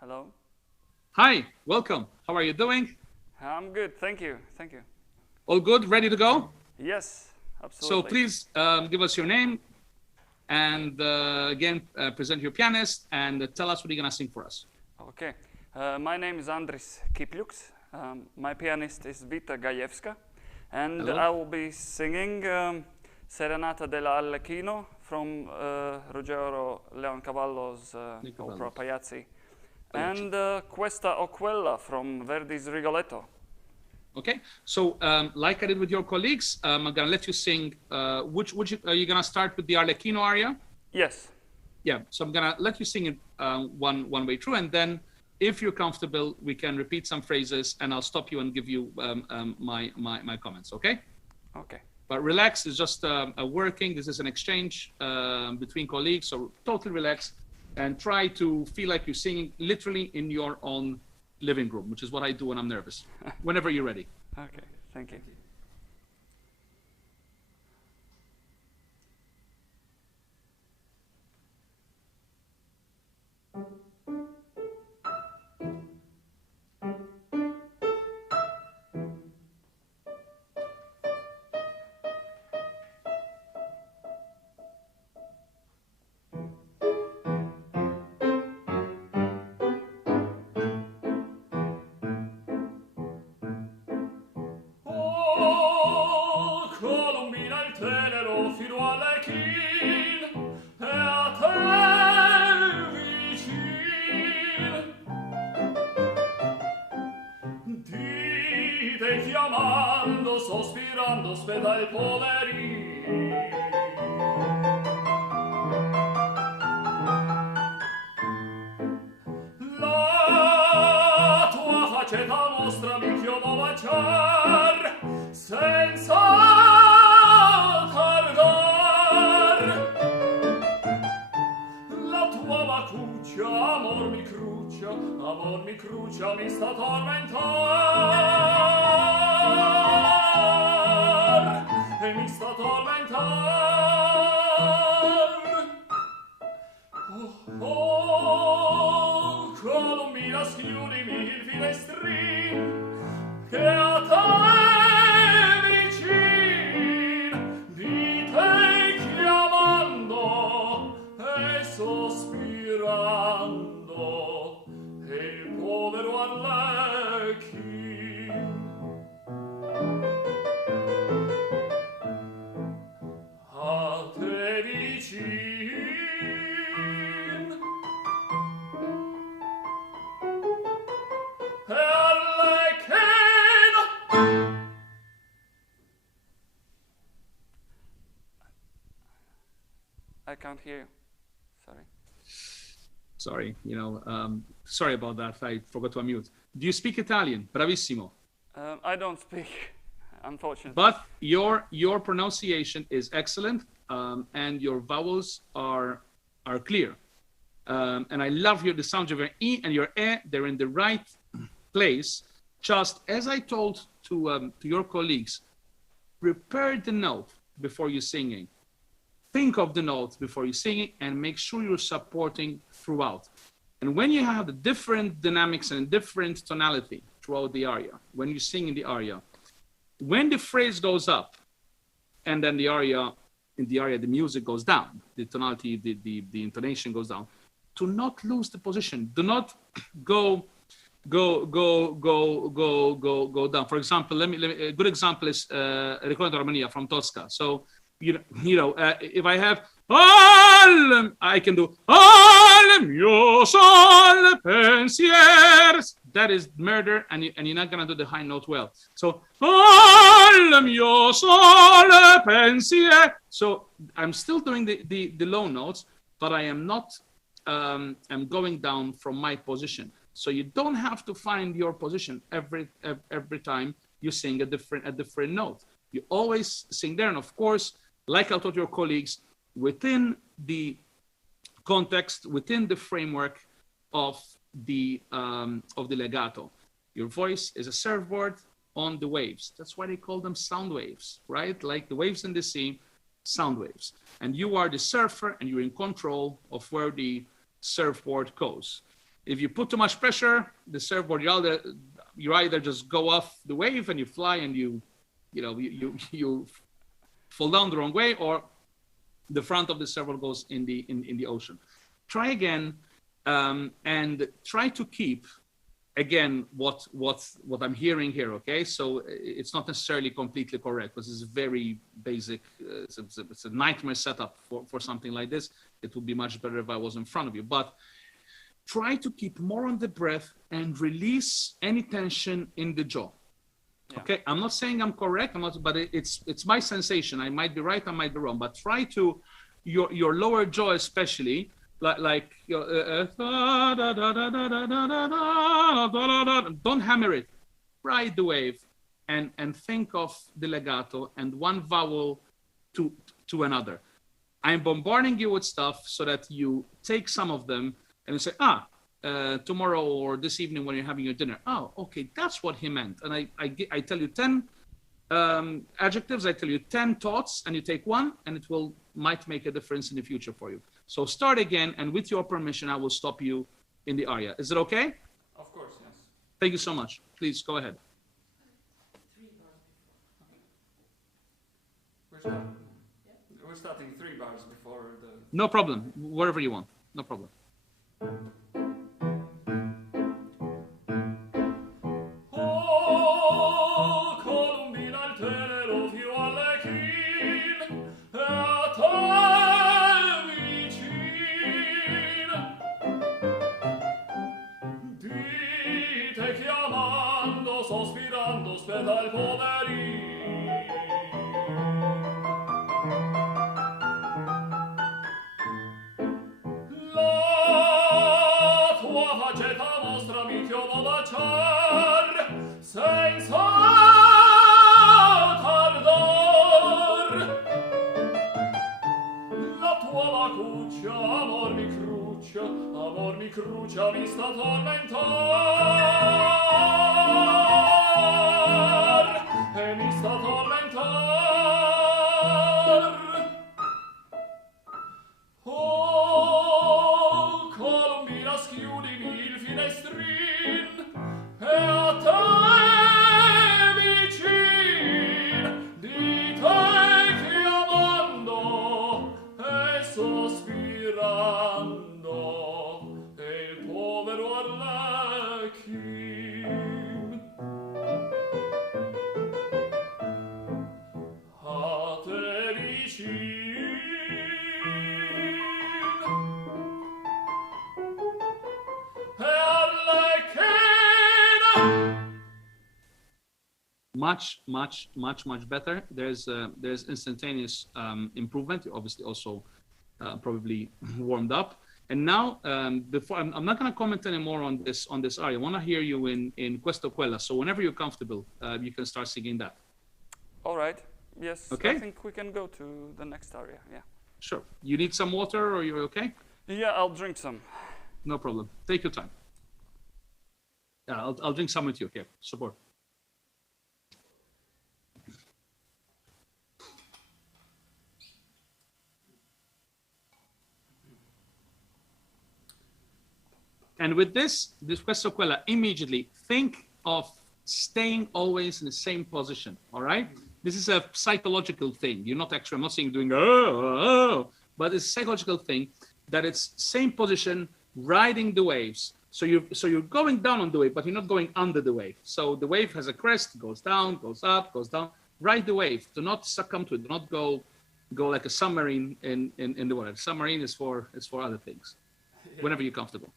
Hello. Hi, welcome. How are you doing? I'm good, thank you, thank you. All good, ready to go? Yes, absolutely. So please give us your name and again, present your pianist and tell us what you're gonna sing for us. Okay, my name is Andris Kipļuks. My pianist is Vita Gajewska, and Hello. I will be singing Serenata dell'Arlecchino from Ruggero Leoncavallo's opera Pagliacci, and Questa o Quella from Verdi's Rigoletto. Okay, so like I did with your colleagues, I'm gonna let you sing. Which are you gonna start with the Arlecchino aria? Yes. Yeah. So I'm gonna let you sing it one way through, and then if you're comfortable, we can repeat some phrases, and I'll stop you and give you my comments. Okay. Okay. But relax. It's just a working. This is an exchange between colleagues, so totally relax and try to feel like you're singing literally in your own living room, which is what I do when I'm nervous. Whenever you're ready. Okay, thank you. Colombina il tenero fino all'Echin e a te vicin. Dite chiamando, sospirando, speda il poverin. La tua faccetta mostra mi chiodo baciar senza tardar. La tua bacuccia, amor mi cruccia, mi sta tormentar, e mi sta tormentar. Oh, Colombina, schiudimi il finestrin, che a te vicin, di te chiamando e sospirando, e il povero Arlecchino a te vicin. I can't hear you. Sorry. Sorry, sorry about that. I forgot to unmute. Do you speak Italian? Bravissimo. I don't speak, unfortunately. But your pronunciation is excellent, and your vowels are clear. And I love the sound of your E and your E. They're in the right place. Just as I told to your colleagues, prepare the note before you're singing. Think of the notes before you sing it and make sure you're supporting throughout. And when you have the different dynamics and different tonality throughout the aria, when you sing in the aria, when the phrase goes up and then in the aria, the music goes down, the tonality, the intonation goes down, to not lose the position. Do not go down. For example, a good example is Ricordo d'Armonia from Tosca. So, if I have I can do al mio sol pensiers. That is murder, and you're not gonna do the high note well. So al mio sol pensiers. So I'm still doing the low notes, but I am not. I'm going down from my position. So you don't have to find your position every time you sing a different note. You always sing there, and of course, like I told your colleagues, within the context, within the framework of the legato. Your voice is a surfboard on the waves. That's why they call them sound waves, right? Like the waves in the sea, sound waves. And you are the surfer, and you're in control of where the surfboard goes. If you put too much pressure, the surfboard, you either just go off the wave and you fly and you fall down the wrong way, or the front of the surfboard goes in the ocean. Try again, and try to keep again what I'm hearing here. Okay, so it's not necessarily completely correct because it's very basic. It's a nightmare setup for something like this. It would be much better if I was in front of you, but try to keep more on the breath and release any tension in the jaw. Yeah. Okay, I'm not saying I'm correct, but it's my sensation. I might be right, I might be wrong, but try to, your lower jaw especially, like don't hammer it, ride the wave and think of the legato and one vowel to another. I'm bombarding you with stuff so that you take some of them and you say, tomorrow or this evening when you're having your dinner, okay, that's what he meant. And I tell you 10 adjectives, I tell you 10 thoughts, and you take one, and it might make a difference in the future for you. So start again, and with your permission, I will stop you in the aria. Is it okay? Of course, yes. Thank you so much. Please go ahead. We're starting 3 bars before the... No problem. Wherever you want. No problem. Sospirando speta il poverino. La tua faccetta mostra mi chiodo baciar senza tardar. La tua bacuccia, amor mi cruccia, mi sta tormentar. E mi sta tormentar. Oh, Colombina, schiudimi il finestrin e a te vicin di te chiamando e sospirando e il povero Arlecchino much better. There's instantaneous improvement. You obviously also probably warmed up. And now, before I'm not going to comment anymore on this aria. I want to hear you in Questo Quella. So whenever you're comfortable, you can start singing that. All right. Yes. Okay. I think we can go to the next aria. Yeah. Sure. You need some water, or you're okay? Yeah, I'll drink some. No problem. Take your time. Yeah, I'll drink some with you. Okay. Support. And with this Questo Quella, immediately think of staying always in the same position, all right? This is a psychological thing. You're not actually, I'm not saying doing, but it's a psychological thing that it's same position, riding the waves. So you're going down on the wave, but you're not going under the wave. So the wave has a crest, goes down, goes up, goes down. Ride the wave. Do not succumb to it. Do not go like a submarine in the water. Submarine is for other things. Yeah. Whenever you're comfortable.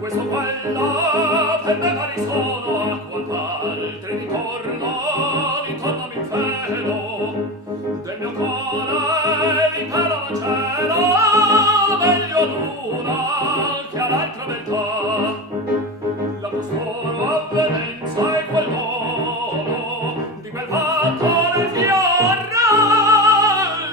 Questo quella per me pari sono a quant'altri intorno mi inferno del mio cuore l'impero al cielo meglio l'una che all'altra beltà la costoro avvenenza e quel modo di quel fatto nel fiore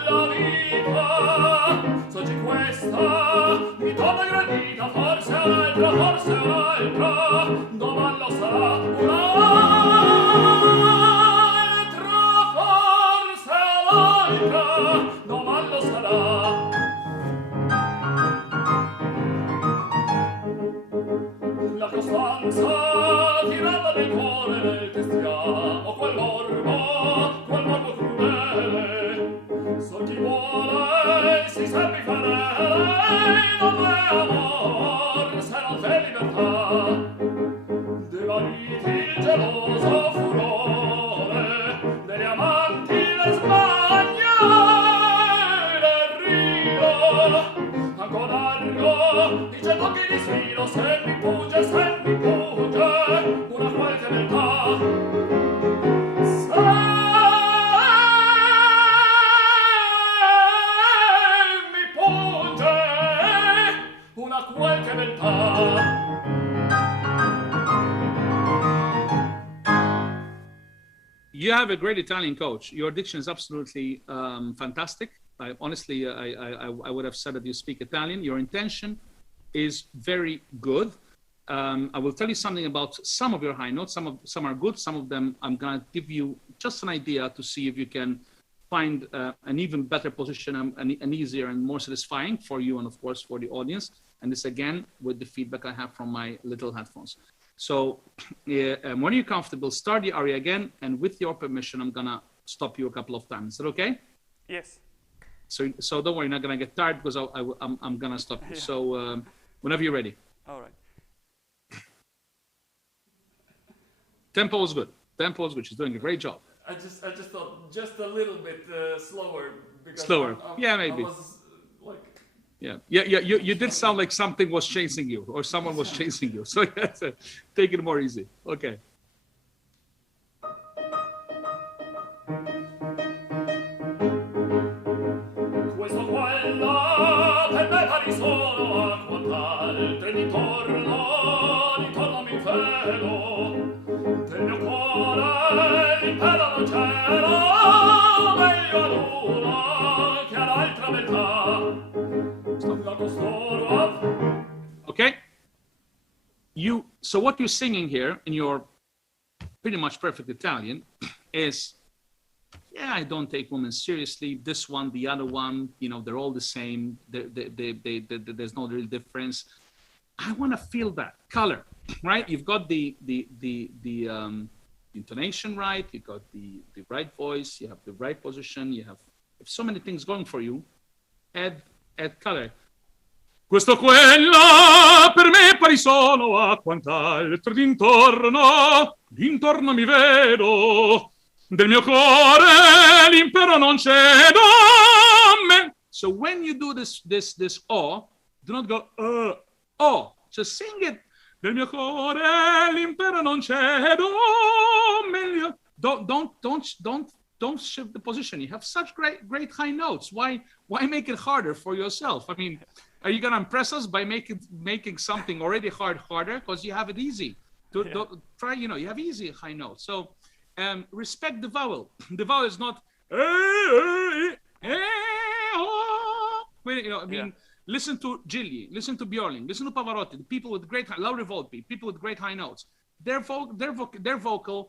la vita soggi questa mi torna gradita fuori forse un'altra, domani lo sarà un'altra, forse un'altra, domani lo sarà. La costanza tirata del cuore nel testiamo quel morbo crudele. So chi vuole si seppi fare, non è amor se non c'è libertà. Dei mariti il geloso furore, degli amanti le smanie del rigo. Ancora largo, dice tocchi di sfilo, se mi punge, una qualche verità. Se mi punge, una qualche verità. You have a great Italian coach. Your diction is absolutely fantastic. Honestly, I would have said that you speak Italian. Your intention is very good. I will tell you something about some of your high notes. Some are good. Some of them I'm gonna give you just an idea to see if you can find an even better position, an easier and more satisfying for you and of course for the audience. And this again with the feedback I have from my little headphones. So when you're comfortable, start the aria again, and with your permission, I'm gonna stop you a couple of times. Is that okay? Yes. So don't worry, you're not gonna get tired because I'm gonna stop you. Yeah. So whenever you're ready. All right. Tempo was good. Tempo was good. She's doing a great job. I just thought just a little bit slower. Because slower. Yeah, maybe. I was like. Yeah. You did sound like something was chasing you, or someone was chasing you. So yes, take it more easy. Okay. Questo quello per me pari solo a quant'altre d'intorno mi infero. Del mio cuore l'impero non c'era, meglio l'una che all'altra metà. Okay. So what you're singing here in your pretty much perfect Italian is, yeah, I don't take women seriously. This one, the other one, you know, they're all the same. There's no real difference. I want to feel that color, right? You've got the intonation right. You've got the right voice. You have the right position. You have so many things going for you. Add color. Questo quella per me pari solo a quant'altro d'intorno mi vedo, del mio cuore l'impero non cedo. So when you do this o, do not go oh, just sing it. Del mio cuore l'impero non cedo. Don't shift the position. You have such great high notes. Why make it harder for yourself? I mean, are you gonna impress us by making something already harder? Because you have it easy. Don't try. You have easy high notes. So respect the vowel. The vowel is not. Listen to Gigli. Listen to Björling. Listen to Pavarotti. The people with great Lauri Volpi. People with great high notes. Their vocals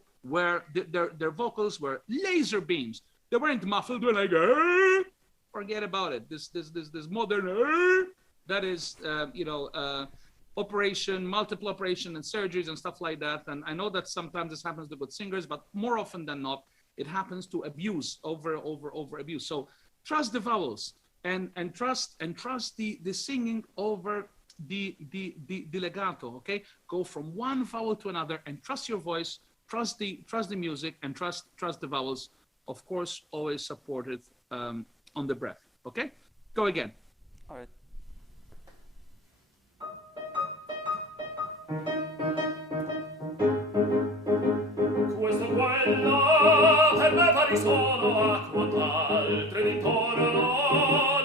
were laser beams. They weren't muffled. They're like, forget about it. This modern that is multiple operation and surgeries and stuff like that. And I know that sometimes this happens to good singers, but more often than not, it happens to over abuse. So trust the vowels and trust the singing over the legato. Okay, go from one vowel to another and trust your voice. Trust the music and trust the vowels. Of course, always supported on the breath. Okay, go again. All right. Questo quello per me pari solo a quant'altre d'intorno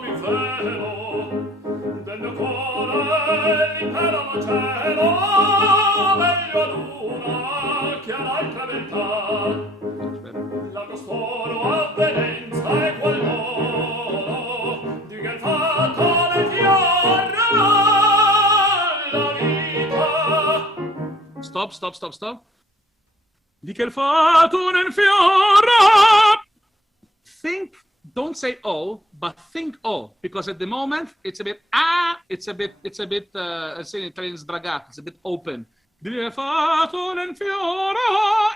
mi infero. Del mio cuore l'impero non cielo, meglio ad una che all'altra verità. La costoro avvenenza è quell'oro di che il fatto del fiore Stop. Di che il fato nel fiore. Think, don't say oh, but think oh, because at the moment it's a bit it's a bit say in Italian sbragato, it's a bit open. Di che il fato nel fiore,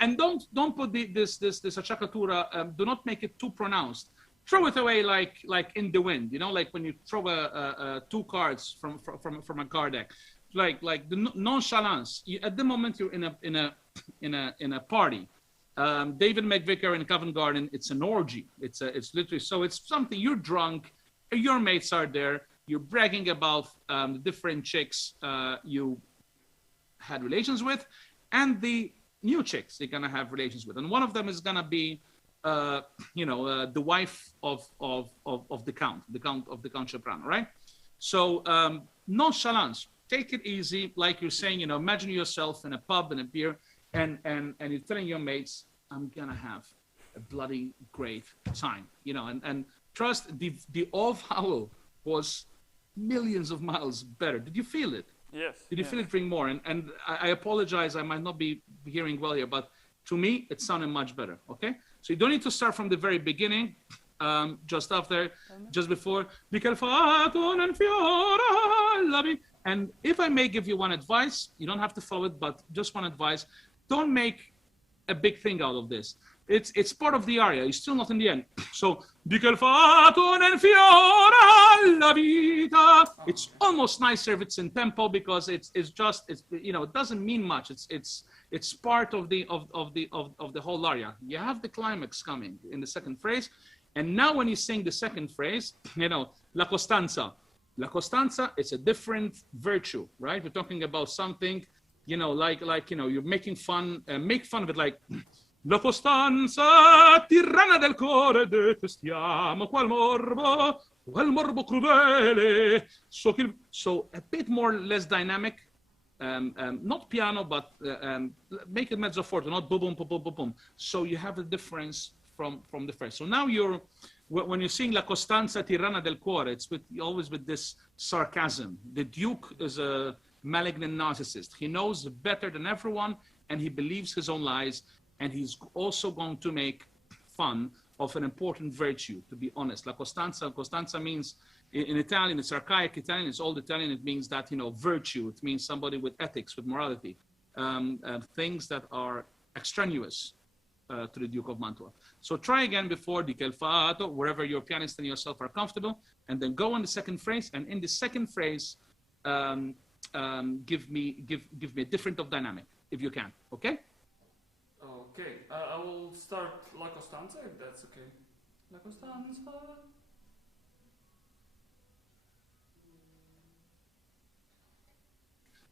and don't put this acciaccatura, do not make it too pronounced. Throw it away like in the wind, you know, like when you throw two cards from a card deck, like the nonchalance. At the moment you're in a party. David McVicker in Covent Garden, it's an orgy. It's literally, so it's something, you're drunk, your mates are there, you're bragging about the different chicks you had relations with, and the new chicks you're gonna have relations with, and one of them is gonna be the wife of the Count Soprano, right? So nonchalance, take it easy, like you're saying, imagine yourself in a pub and a beer, and you're telling your mates, I'm gonna have a bloody great time, and trust, the O vowel was millions of miles better. Did you feel it? Yes. Did you feel it ring more? And I apologize, I might not be hearing well here, but to me, it sounded much better, okay? So you don't need to start from the very beginning, just after, just before. And if I may give you one advice, you don't have to follow it, but just one advice, don't make a big thing out of this. It's part of the aria, it's still not in the end. So, it's almost nicer if it's in tempo, because it doesn't mean much. It's part of the whole aria. You have the climax coming in the second phrase, and now when you sing the second phrase, la costanza. La costanza is a different virtue, right? We're talking about something, you're making fun, make fun of it, like la costanza tirana del core detestiamo qual morbo crudele. So a bit more less dynamic. Not piano, but make it mezzo forte, not boom, boom, boom, boom, boom, boom. So you have a difference from the first. So now when you sing La Costanza Tirana del Cuore, it's always with this sarcasm. The Duke is a malignant narcissist. He knows better than everyone, and he believes his own lies, and he's also going to make fun of an important virtue, to be honest. La Costanza means, in Italian, it's archaic Italian, it's old Italian, it means that, virtue. It means somebody with ethics, with morality, things that are extraneous to the Duke of Mantua. So try again before Di che il fato, wherever your pianist and yourself are comfortable, and then go on the second phrase, and in the second phrase, give me a different of dynamic, if you can, okay? Okay, I will start La Costanza, if that's okay. La Costanza.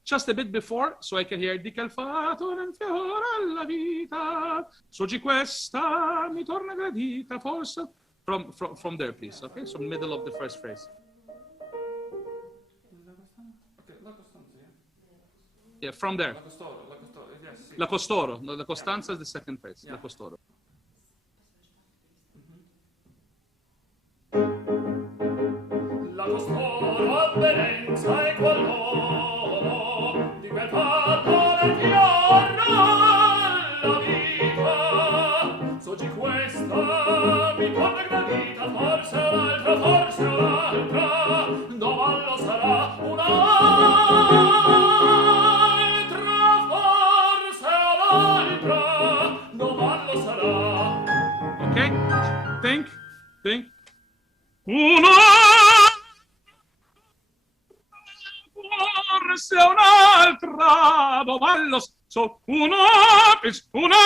Just a bit before, so I can hear Di che il fato nel fiore alla vita, soggi questa mi torna gradita, forse. From there, please, okay? So middle of the first phrase. Okay, La Costanza, yeah? Yeah, from there. La Costoro, yes. La Costoro, no, La Costanza is the second phrase, yeah. La Costoro. La costoro avvenenza e qualora di quel fatto del fiore alla vita, soggi questa mi torna gradita, forse un'altra, dovallo sarà un'altra, forse un'altra, dovallo sarà. Okay, think. Forse un'altra, dovallo. So is una.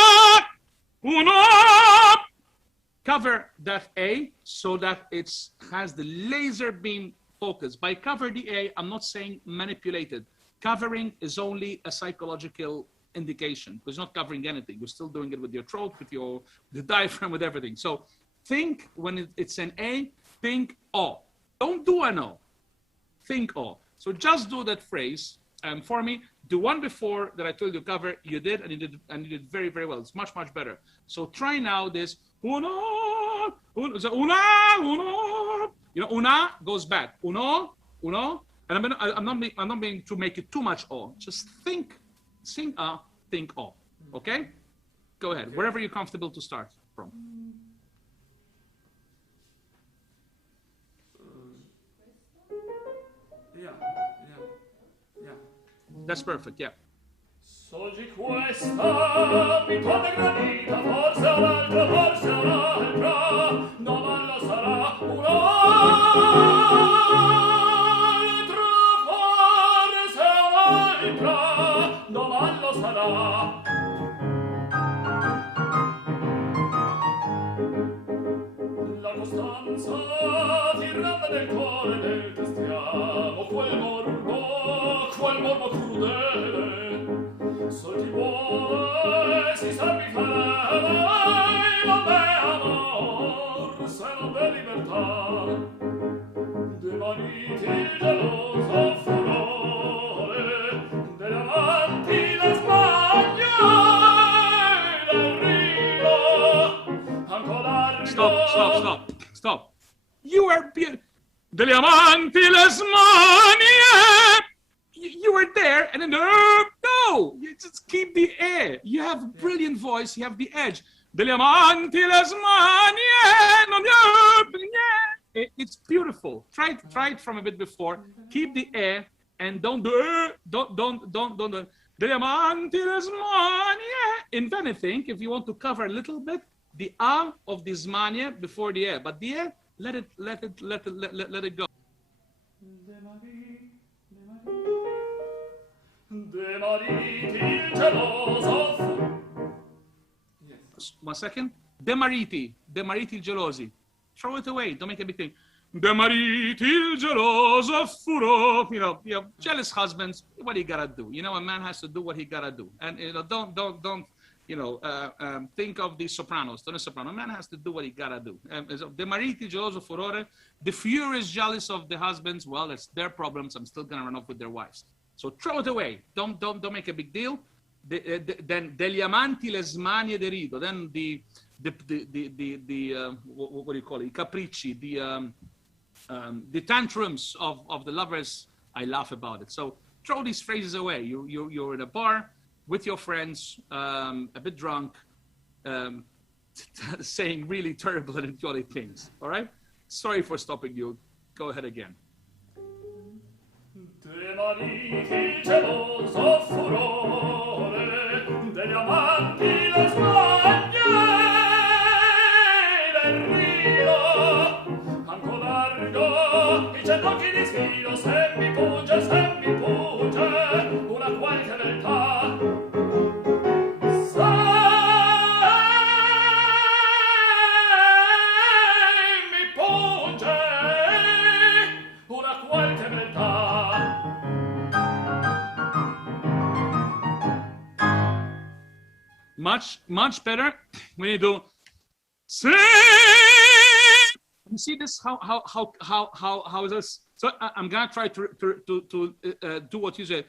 Cover that A so that it has the laser beam focus. By cover the A, I'm not saying manipulated. Covering is only a psychological indication, because you're not covering anything. You're still doing it with your throat, with the diaphragm, with everything. So think when it's an A, think O. Don't do an O. Think O. So just do that phrase for me. The one before that I told you cover, you did, and you did very, very well. It's much, much better. So try now this. Una. Una goes back. Uno. And I'm not being to make it too much O. Just think, sing think of. Okay? Go ahead, wherever you're comfortable to start from. Yeah. That's perfect, yeah. Soggi questa mi torna granita, forse un'altra, no ma lo sarà un'altra, forse un'altra, no ma lo sarà. La costanza tiranda del cuore del cristiano, quel morbo crudele, solti buone si sa mi farai, non è amor, se non è libertà, de mariti il geloso furore, delle amanti la smania e del Rio, ancora Stop. You are degli amanti le smanie. You were there, and then no, you just keep the air. You have a brilliant voice. You have the edge. Degli amanti le smanie, non it's beautiful. Try it from a bit before. Keep the air and don't. Degli amanti le smanie. In anything, if you want to cover a little bit, the A of the smanie before the air, but the air, let it go. De mariti il geloso Yes. 1 second. De mariti il gelosi. Throw it away. Don't make a big thing. De mariti il geloso furo. You know, jealous husbands. What he gotta do? You know, a man has to do what he gotta do. And you know, don't. Think of the sopranos. Don't a soprano. A man has to do what he gotta do. De mariti geloso furore. The furious jealous of the husbands. Well, it's their problems. I'm still gonna run off with their wives. So throw it away. Don't make a big deal. Then degli amanti le smanie derido. Then the what do you call it? I capricci, the tantrums of the lovers. I laugh about it. So throw these phrases away. You're in a bar with your friends, a bit drunk, saying really terrible and idiotic things. All right? Sorry for stopping you. Go ahead again. De mariti geloso furore, degli amanti le smanie del Rio, anco largo, dicendo chi di sfilo, se mi punge, una qualche beltà. Se mi punge, una qualche beltà. Much better when you do. You see this? How is this? So I'm gonna try to do what you say.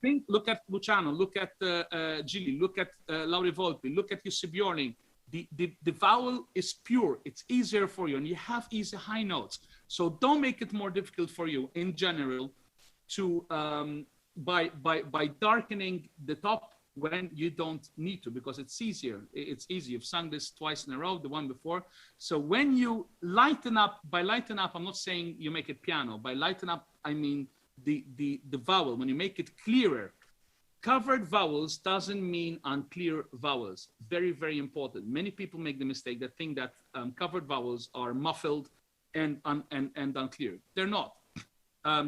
Think. Look at Luciano. Look at Gigli. Look at Lauri Volpi. Look at Jussi Björling. The vowel is pure. It's easier for you, and you have easy high notes. So don't make it more difficult for you in general to by darkening the top when you don't need to, because it's easier. It's easy. You've sung this twice in a row, the one before. So when you lighten up, by lighten up, I'm not saying you make it piano. By lighten up, I mean the vowel. When you make it clearer, covered vowels doesn't mean unclear vowels. Very, very important. Many people make the mistake that think that covered vowels are muffled and unclear. They're not.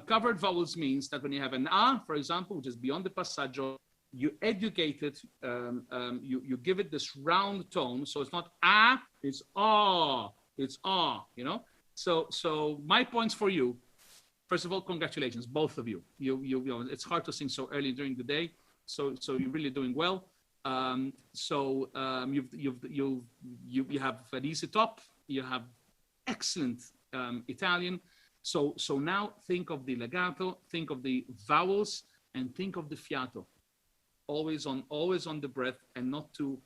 Covered vowels means that when you have an A, for example, which is beyond the passaggio, you educate it, you give it this round tone, so it's not A, it's A, it's A, you know? So my points for you, first of all, congratulations, both of you. You know, it's hard to sing so early during the day, so you're really doing well. You have an easy top, you have excellent Italian. So now think of the legato, think of the vowels, and think of the fiato. Always on the breath, and not to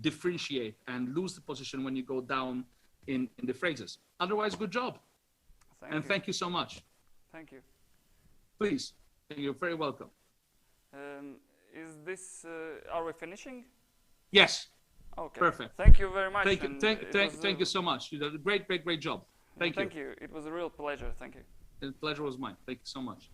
differentiate and lose the position when you go down in the phrases. Otherwise, good job. Thank you so much. Thank you. Please. You're very welcome. Is this, are we finishing? Yes. Okay. Perfect. Thank you very much. Thank you so much. You did a great job. Thank you. Thank you. It was a real pleasure. Thank you. The pleasure was mine. Thank you so much.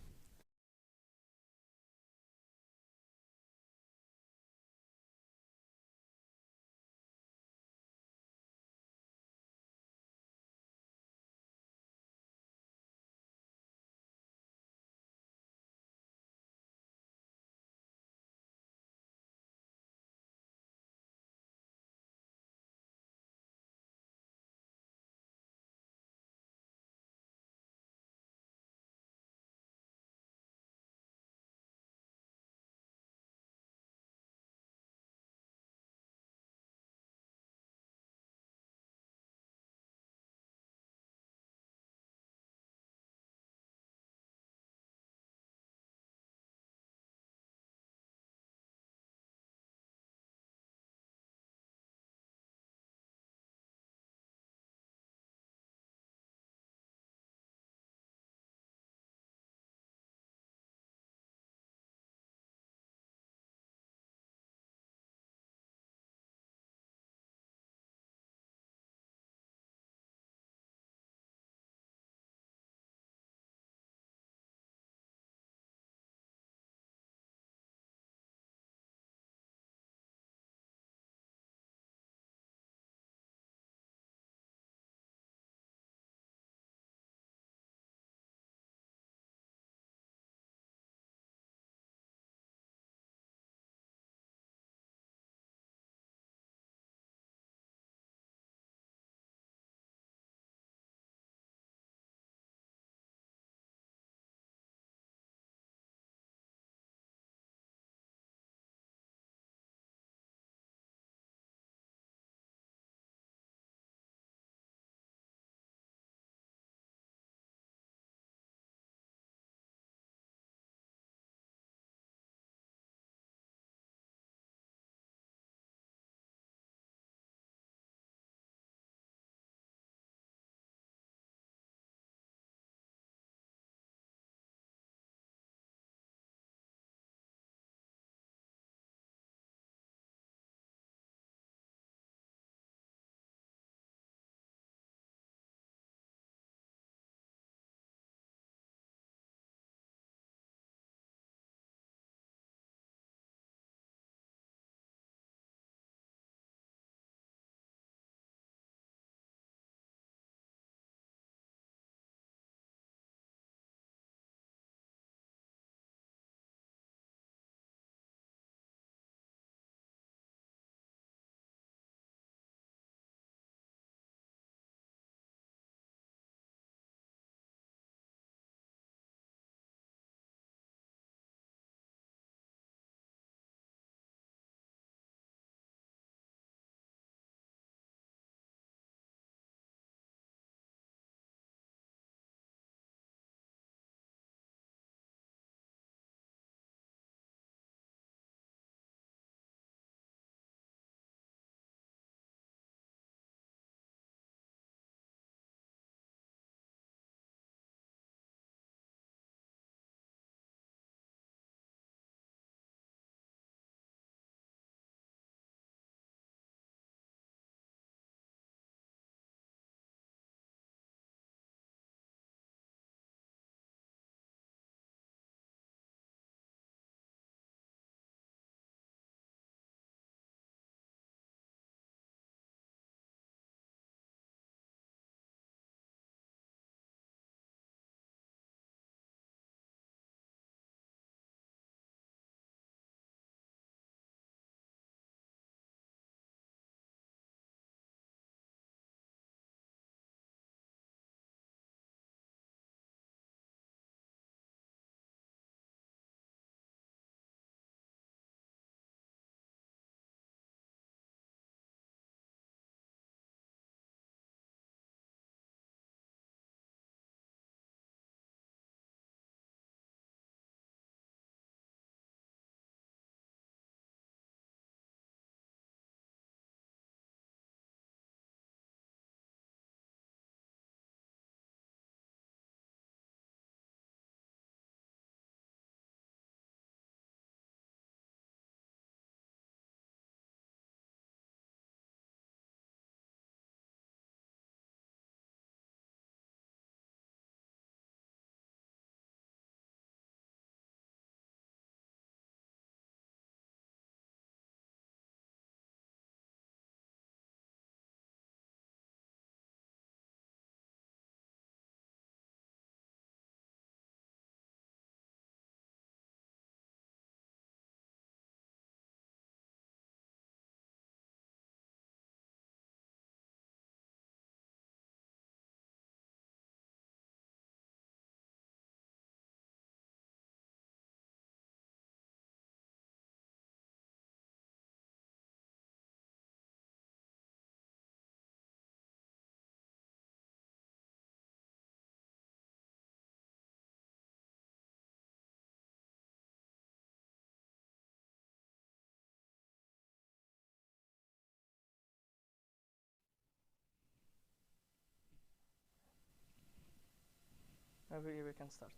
we can start.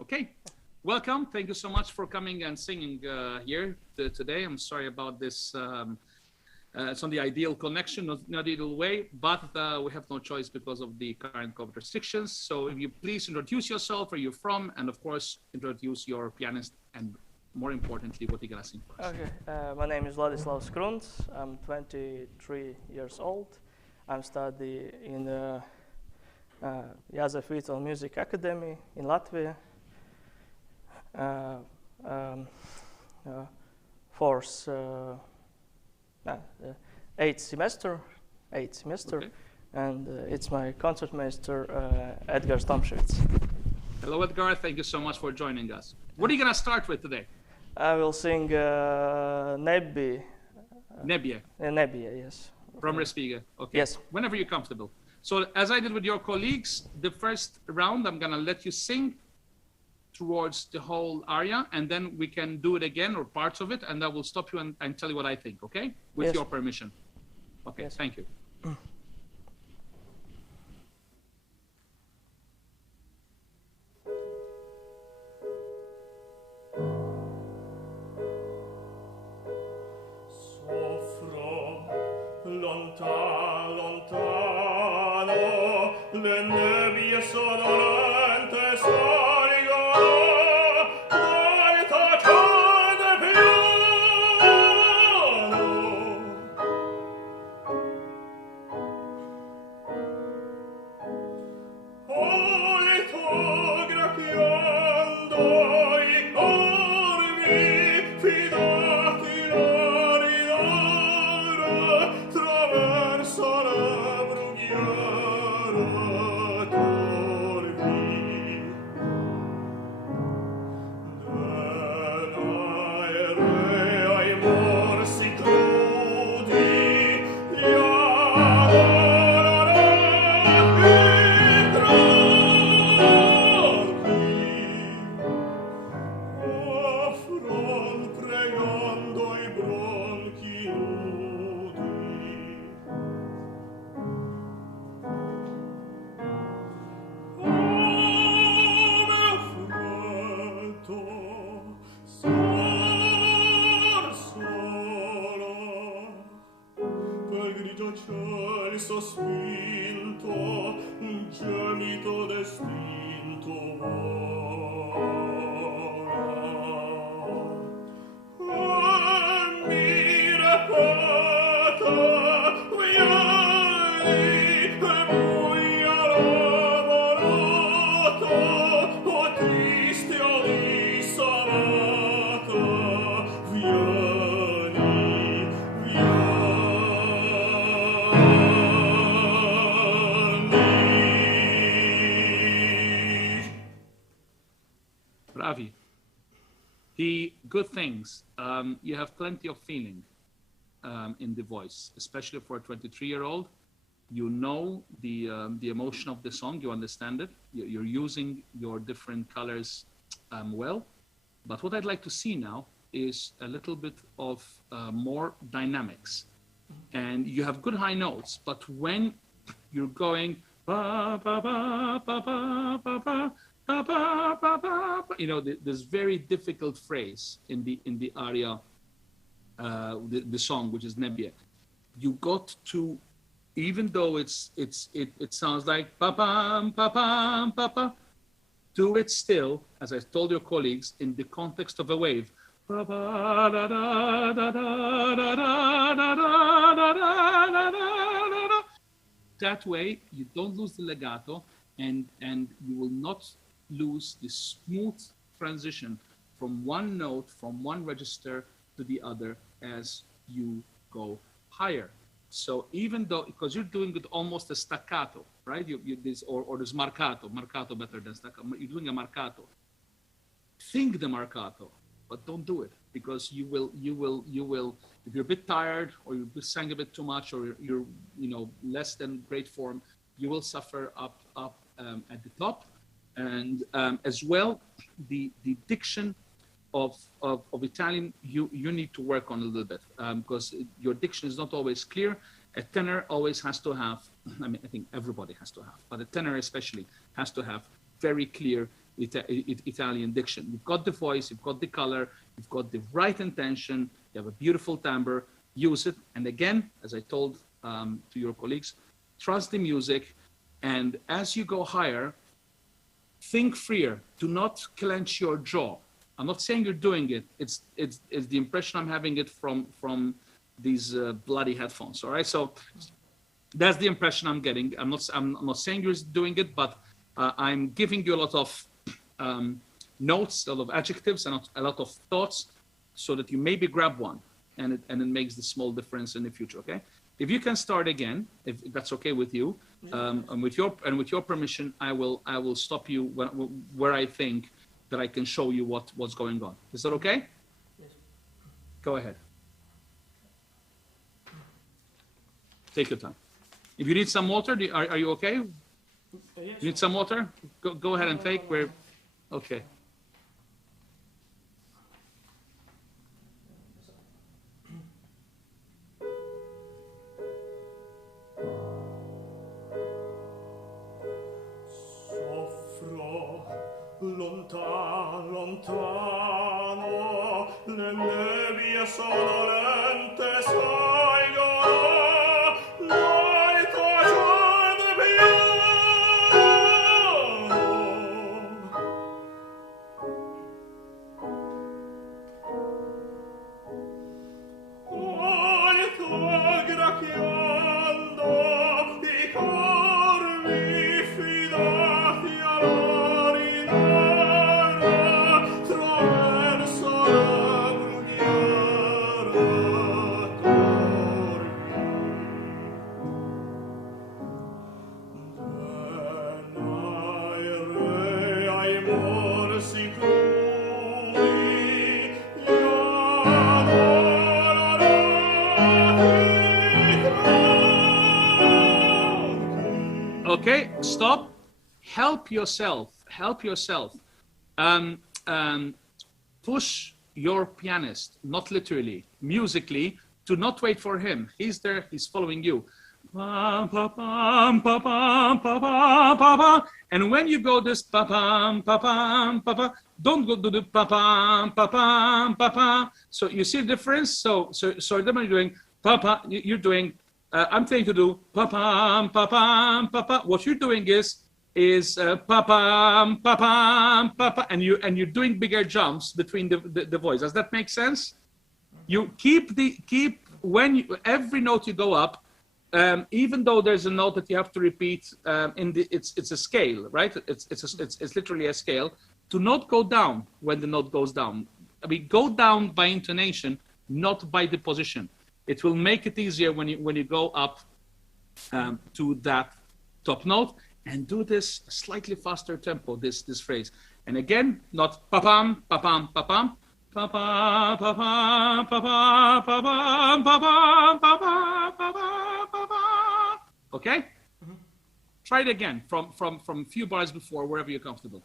Okay, welcome. Thank you so much for coming and singing here today. I'm sorry about this. It's on the ideal connection, not the ideal way, but we have no choice because of the current COVID restrictions. So if you please introduce yourself, where you're from, and of course, introduce your pianist, and more importantly, what you're gonna sing for us. Okay, my name is Vladislav Skruns. I'm 23 years old. I'm studying in the Joseph Calleja Music Academy in Latvia. Eighth semester, okay. And it's my concertmaster, Edgar Stamševics. Hello, Edgar. Thank you so much for joining us. What are you going to start with today? I will sing Nebbie. Nebbie. Nebbie, yes. From Spiger. Okay. Yes. Whenever you're comfortable. So as I did with your colleagues, the first round, I'm going to let you sing towards the whole aria, and then we can do it again, or parts of it, and I will stop you and tell you what I think, okay? With your permission. Okay, yes. Thank you. Lontano, le nebbie sodorente salgono, l'alta cade piano. Olito graffiando i corvi, fidati l'aridora, traverso la brughiera torvi. Denaere ai morsi crudi, gli adorati offron pregando i bronchi nudi. Ciel sospinto, un gemito d'estinto vola. Mi repata, vieni, e buia lavorata, o triste o dissanata, vieni, vieni. Bravi. The good things, you have plenty of feeling in the voice, especially for a 23-year-old. You know the emotion of the song, you understand it, you're using your different colors well. But what I'd like to see now is a little bit of more dynamics. And you have good high notes, but when you're going ba ba ba ba ba ba ba ba ba ba ba, you know, this very difficult phrase in the aria, the song, which is Nebbie. You got to, even though it sounds like pa pam pa pam pa pa, do it still, as I told your colleagues, in the context of a wave. That way, you don't lose the legato, and you will not lose the smooth transition from one note, from one register to the other as you go higher. So even though, because you're doing it almost a staccato, right? Or this marcato better than staccato. You're doing a marcato. Think the marcato, but don't do it, because you will, if you're a bit tired, or you sang a bit too much, or you're less than great form, you will suffer up at the top. And as well, the diction of Italian, you need to work on a little bit, because your diction is not always clear. A tenor always has to have, I think everybody has to have, but a tenor especially has to have very clear Italian diction. You've got the voice, you've got the color, you've got the right intention, you have a beautiful timbre, use it. And again, as I told to your colleagues, trust the music. And as you go higher, think freer. Do not clench your jaw. I'm not saying you're doing it. It's the impression I'm having it from these bloody headphones. All right, so that's the impression I'm getting. I'm not saying you're doing it, but I'm giving you a lot of notes, a lot of adjectives, and a lot of thoughts, so that you maybe grab one, and it makes the small difference in the future. Okay, if you can start again, if that's okay with you, and with your permission, I will stop you where I think that I can show you what's going on. Is that okay? Yes. Go ahead. Take your time. If you need some water, are you okay? Yes. You need some water? Go ahead and take. We're okay. Soffro lontano, lontano, le nebbie sono lente, salgono, noi tacciamo piano. Alto gracchiando, i corvi fidati all'arinara, traverso la brughiera torbi. Denai re ai morsi crudi, gli adorati tronchi. Okay, stop. Help yourself. Help yourself. Push your pianist, not literally, musically, to not wait for him. He's there. He's following you. And when you go this don't go to the So you see the difference. So then when you're doing you're doing. I'm trying to do What you're doing is and you're doing bigger jumps between the voice. Does that make sense? You keep every note you go up. Even though there's a note that you have to repeat, it's a scale, right? It's literally a scale. Do not go down when the note goes down. I mean, go down by intonation, not by the position. It will make it easier when you go up to that top note, and do this slightly faster tempo. This phrase, and again, not pa-pam, pa-pam, pa-pam. Okay? Try it again from a few bars before, wherever you're comfortable.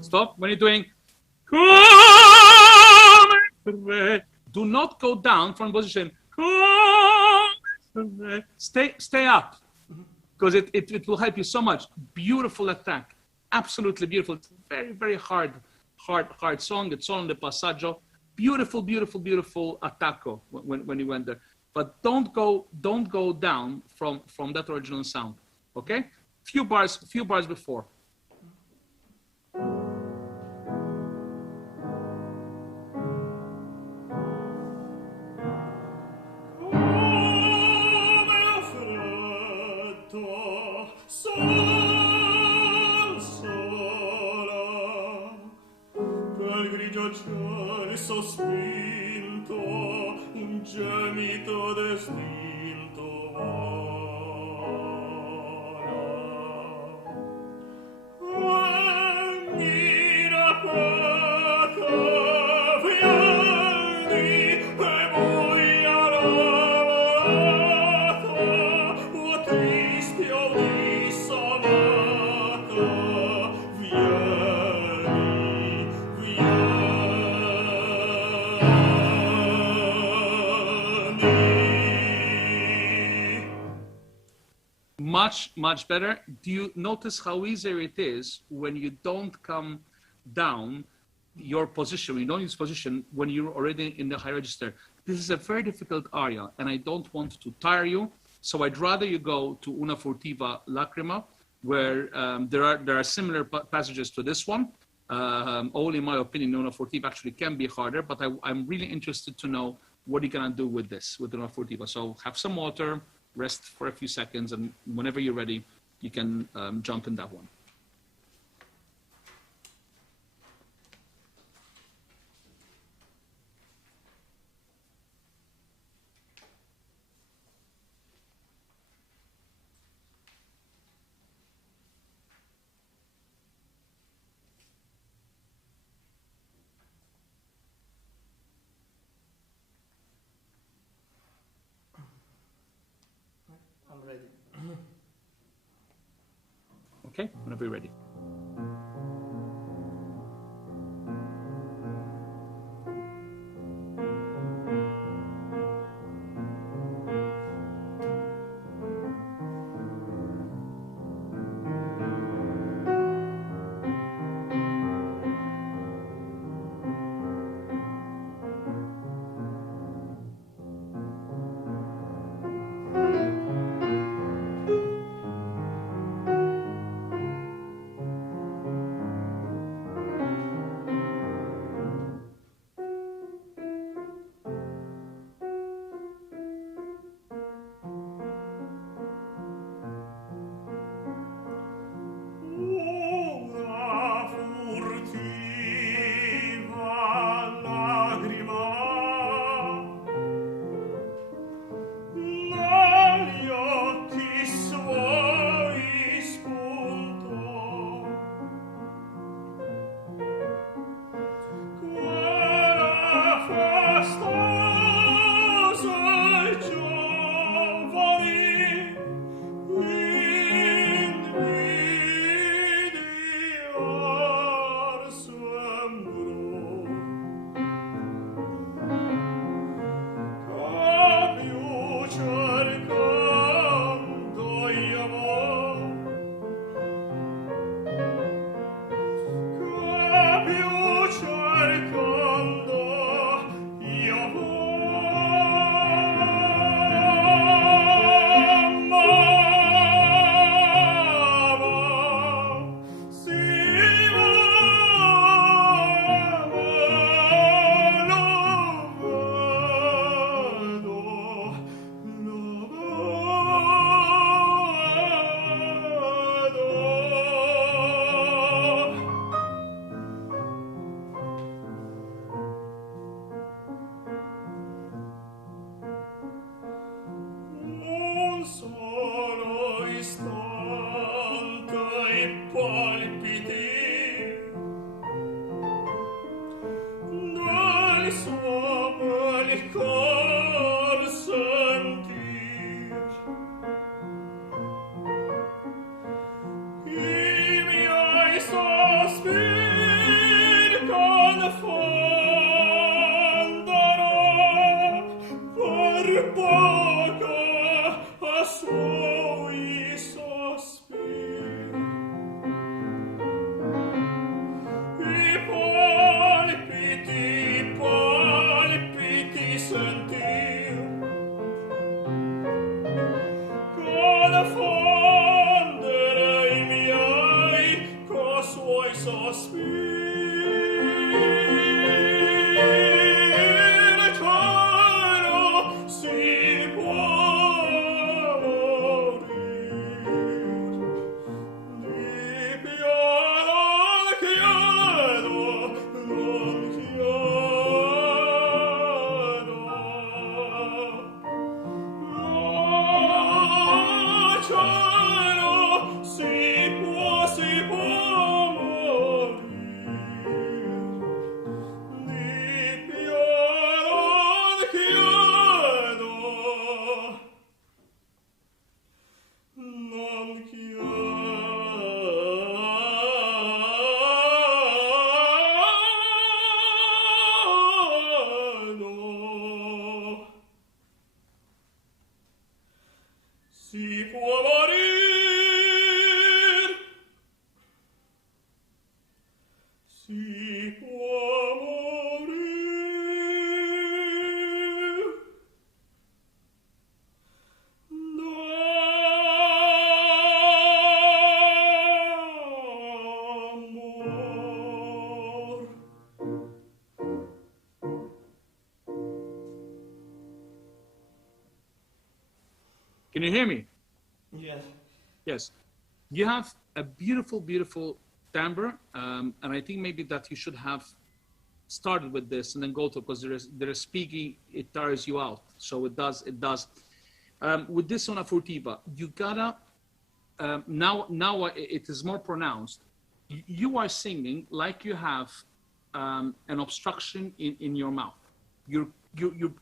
Stop. When you're doing, do not go down from position. Stay up, because it will help you so much. Beautiful attack, absolutely beautiful. It's very, very hard song. It's all in the passaggio. Beautiful attacco when you went there. But don't go down from that original sound. Okay, few bars before. sospinto, un gemito d'estinto vola. Mira pata, vieni e voi lavorata, o tristi o dissamata, Much better. Do you notice how easier it is when you don't come down your position, you don't use position when you're already in the high register? This is a very difficult aria, and I don't want to tire you, so I'd rather you go to Una furtiva lacrima, where there are similar passages to this one. Only in my opinion, Una furtiva actually can be harder, but I'm really interested to know what you're gonna do with this, with Una furtiva. So have some water, rest for a few seconds, and whenever you're ready, you can jump in that one. I'm ready. Okay, whenever you're ready. Si può morir, si può morir, l'amor. Can you hear me? Yes. Yes. You have a beautiful, beautiful timbre, and I think maybe that you should have started with this and then go to, because there is speaking, it tires you out. So it does. With this Una Furtiva, you gotta, now it is more pronounced. You are singing like you have an obstruction in your mouth. You're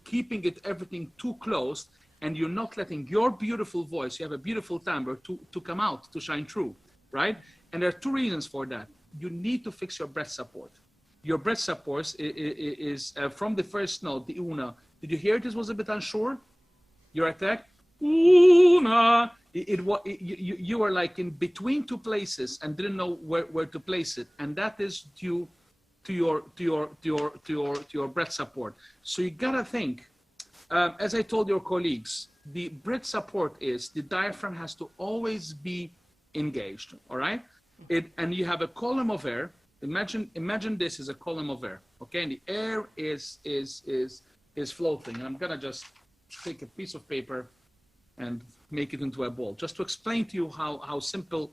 keeping everything too close, and you're not letting your beautiful voice, you have a beautiful timbre, to come out, to shine through, right? And there are two reasons for that. You need to fix your breath support. Your breath support is from the first note, the una. Did you hear it? This was a bit unsure. Your attack, una. You were like in between two places and didn't know where to place it, and that is due to your breath support. So you gotta think. As I told your colleagues, the breath support is the diaphragm has to always be engaged. All right, and you have a column of air. Imagine this is a column of air. Okay, and the air is floating. I'm gonna just take a piece of paper and make it into a ball, just to explain to you how simple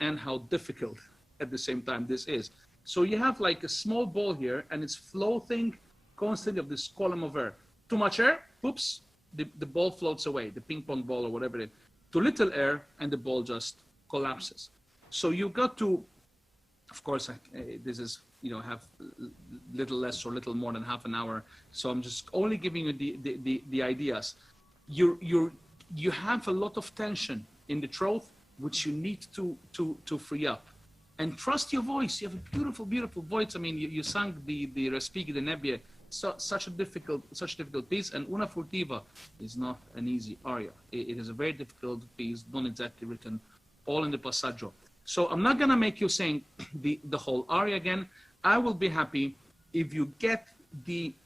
and how difficult at the same time this is. So you have like a small ball here, and it's floating constantly of this column of air. Too much air, oops, the ball floats away, the ping pong ball or whatever it is. Too little air, and the ball just collapses. So you got to, of course, this is, have little less or little more than half an hour. So I'm just only giving you the ideas. You have a lot of tension in the throat, which you need to free up. And trust your voice. You have a beautiful, beautiful voice. I mean, you sang the Respighi de Nebbie, such a difficult piece. And Una Furtiva is not an easy aria. It is a very difficult piece. Donizetti written all in the passaggio. So I'm not gonna make you sing the whole aria again. I will be happy if you get the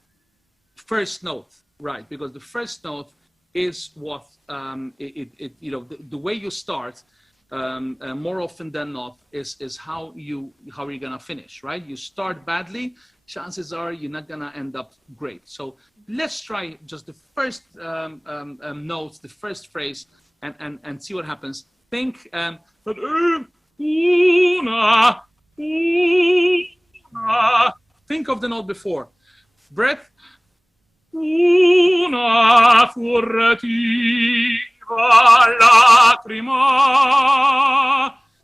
first note right, because the first note is what the way you start. More often than not is how you're gonna finish, right? You start badly, chances are you're not gonna end up great. So let's try just the first notes, the first phrase, and see what happens. Think that una. Think of the note before. Breath. Una furtiva lacrima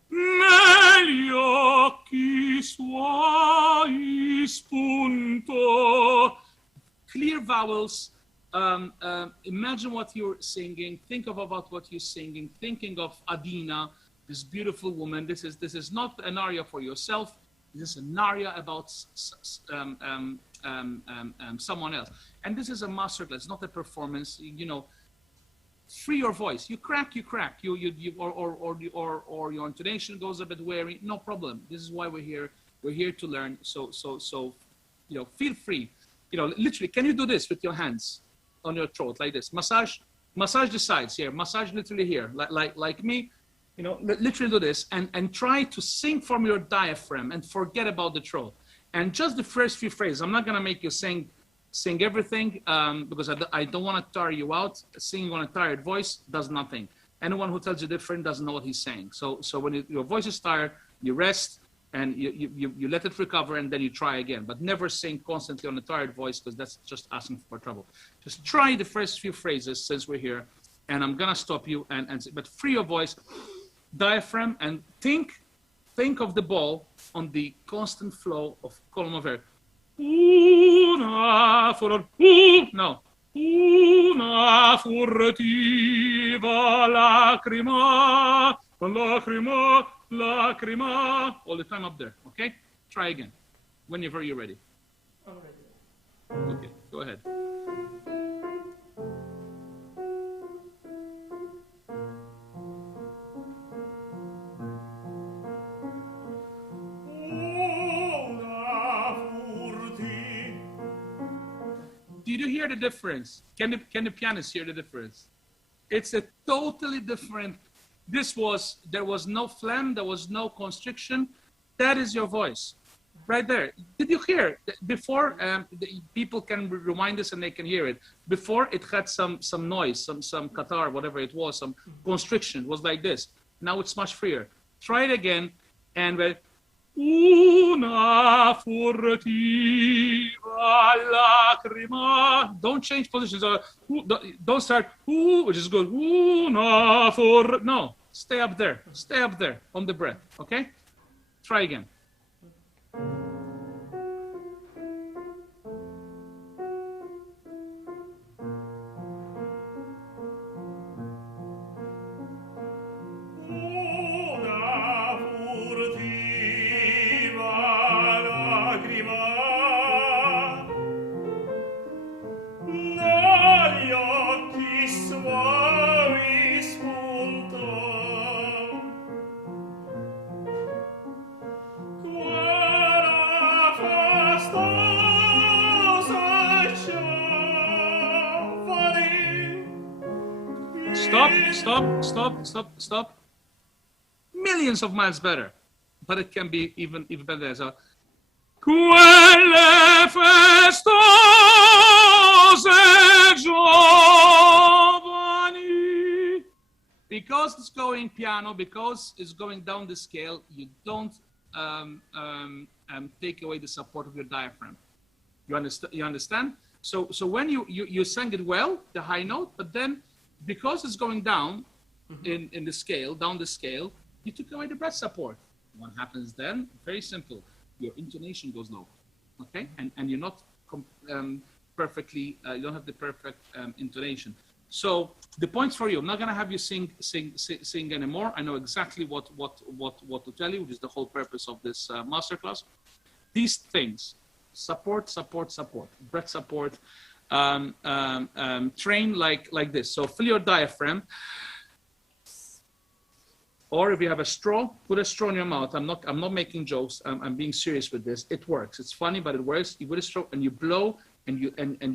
negli occhi suoi spunto. Clear vowels. Imagine what you're singing. Think about what you're singing. Thinking of Adina, this beautiful woman. This is not an aria for yourself. This is an aria about someone else. And this is a masterclass, not a performance. Free your voice. You crack. Or your intonation goes a bit wary. No problem. This is why we're here. We're here to learn. So feel free. Literally, can you do this with your hands on your throat like this? Massage the sides here. Massage literally here, like me. Literally do this and try to sing from your diaphragm and forget about the throat. And just the first few phrases. I'm not gonna make you sing everything because I don't want to tire you out. Singing on a tired voice does nothing. Anyone who tells you different doesn't know what he's saying. So when your voice is tired, you rest and you let it recover, and then you try again. But never sing constantly on a tired voice, because that's just asking for trouble. Just try the first few phrases since we're here, and I'm gonna stop you but free your voice, diaphragm, and think of the ball on the constant flow of column of air. Una furtiva lacrima, lacrima, all the time up there. Okay, try again whenever you're ready. I'm ready. Okay, go ahead. hear the difference? Can the pianist hear the difference? It's a totally different. There was no phlegm, there was no constriction. That is your voice, right there. Did you hear before? People can rewind this and they can hear it. Before it had some noise, some catarrh, whatever it was, some constriction. It was like this. Now it's much freer. Try it again, and una furtiva lacrima. Don't change positions. Don't start which is good. No, stay up there. Stay up there on the breath. Okay. Try again. Stop. Millions of miles better, but it can be even better. So, quelle festose giovani. Because it's going piano, because it's going down the scale, you don't take away the support of your diaphragm. You understand? So when you sang it well, the high note, but then because it's going down in the scale, down the scale, you took away the breath support. What happens then? Very simple. Your intonation goes low, okay? And you're not perfectly, you don't have the perfect intonation. So the points for you, I'm not gonna have you sing anymore. I know exactly what to tell you, which is the whole purpose of this masterclass. These things, support, breath support, train like this. So fill your diaphragm, or if you have a straw, put a straw in your mouth. I'm not making jokes. I'm being serious with this. It works. It's funny, but it works. You put a straw and you blow, and you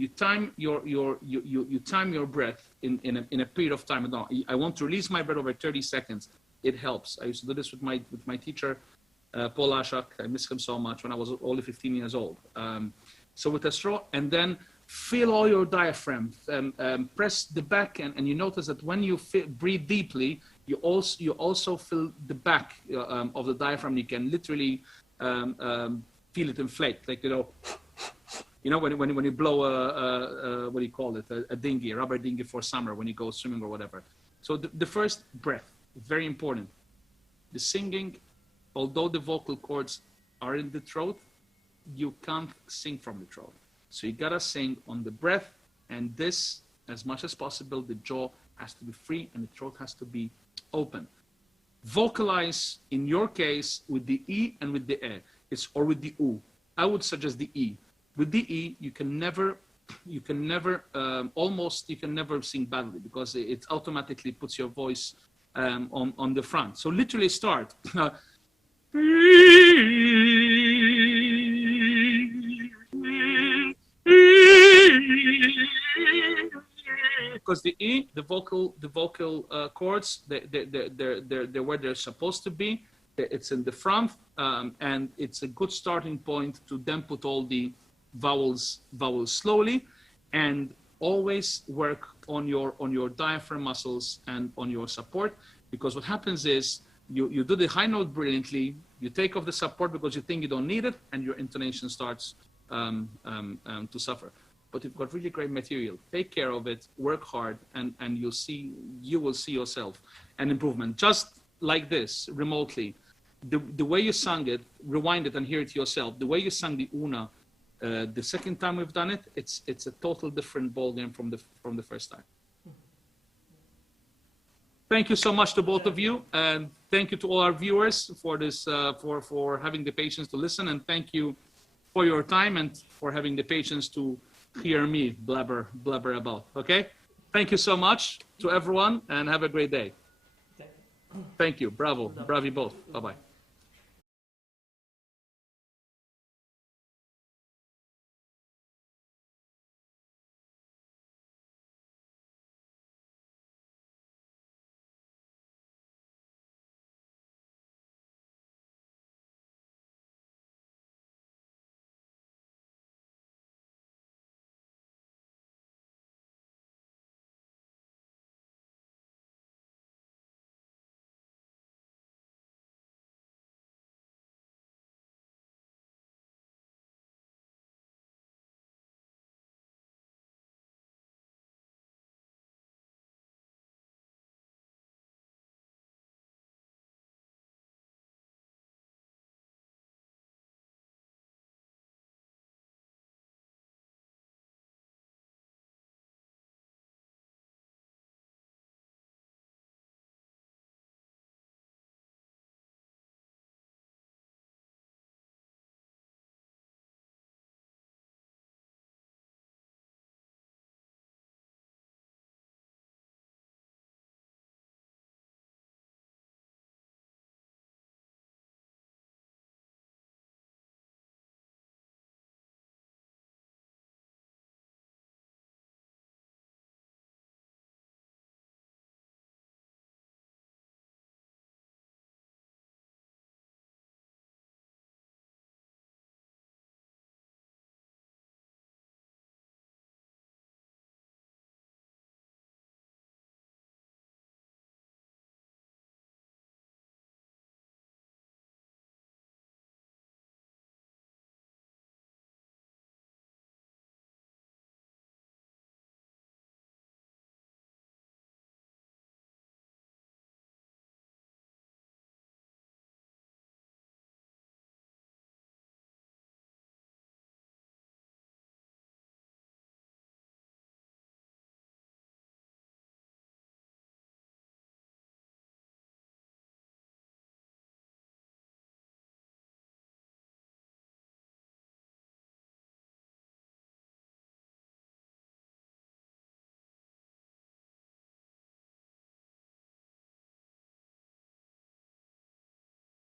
time you time your breath in a period of time. I want to release my breath over 30 seconds. It helps. I used to do this with my teacher, Paul Ashak. I miss him so much when I was only 15 years old. So with a straw, and then fill all your diaphragm, press the back, and you notice that when you breathe deeply, you also fill the back of the diaphragm. You can literally feel it inflate, like when you blow a what do you call it, a dinghy, a rubber dinghy for summer when you go swimming or whatever. So the first breath, very important. The singing, although the vocal cords are in the throat, you can't sing from the throat. So you gotta sing on the breath, and this, as much as possible, the jaw has to be free and the throat has to be open. Vocalize, in your case, with the E and with the E, or with the U. I would suggest the E. With the E, you can never sing badly, because it automatically puts your voice on the front. So literally start. Because the E, the vocal cords, they're where they're supposed to be. It's in the front, and it's a good starting point to then put all the vowels slowly, and always work on your diaphragm muscles and on your support. Because what happens is you do the high note brilliantly, you take off the support because you think you don't need it, and your intonation starts to suffer. But you've got really great material. Take care of it, work hard, and you will see yourself an improvement. Just like this, remotely. The way you sang it, rewind it and hear it yourself. The way you sang the Una, the second time we've done it, it's a total different ballgame from the first time. Thank you so much to both of you, and thank you to all our viewers for this, for having the patience to listen, and thank you for your time and for having the patience to hear me blabber about. Okay, thank you so much to everyone, and have a great day. Thank you. Bravo, bravi both. Bye bye.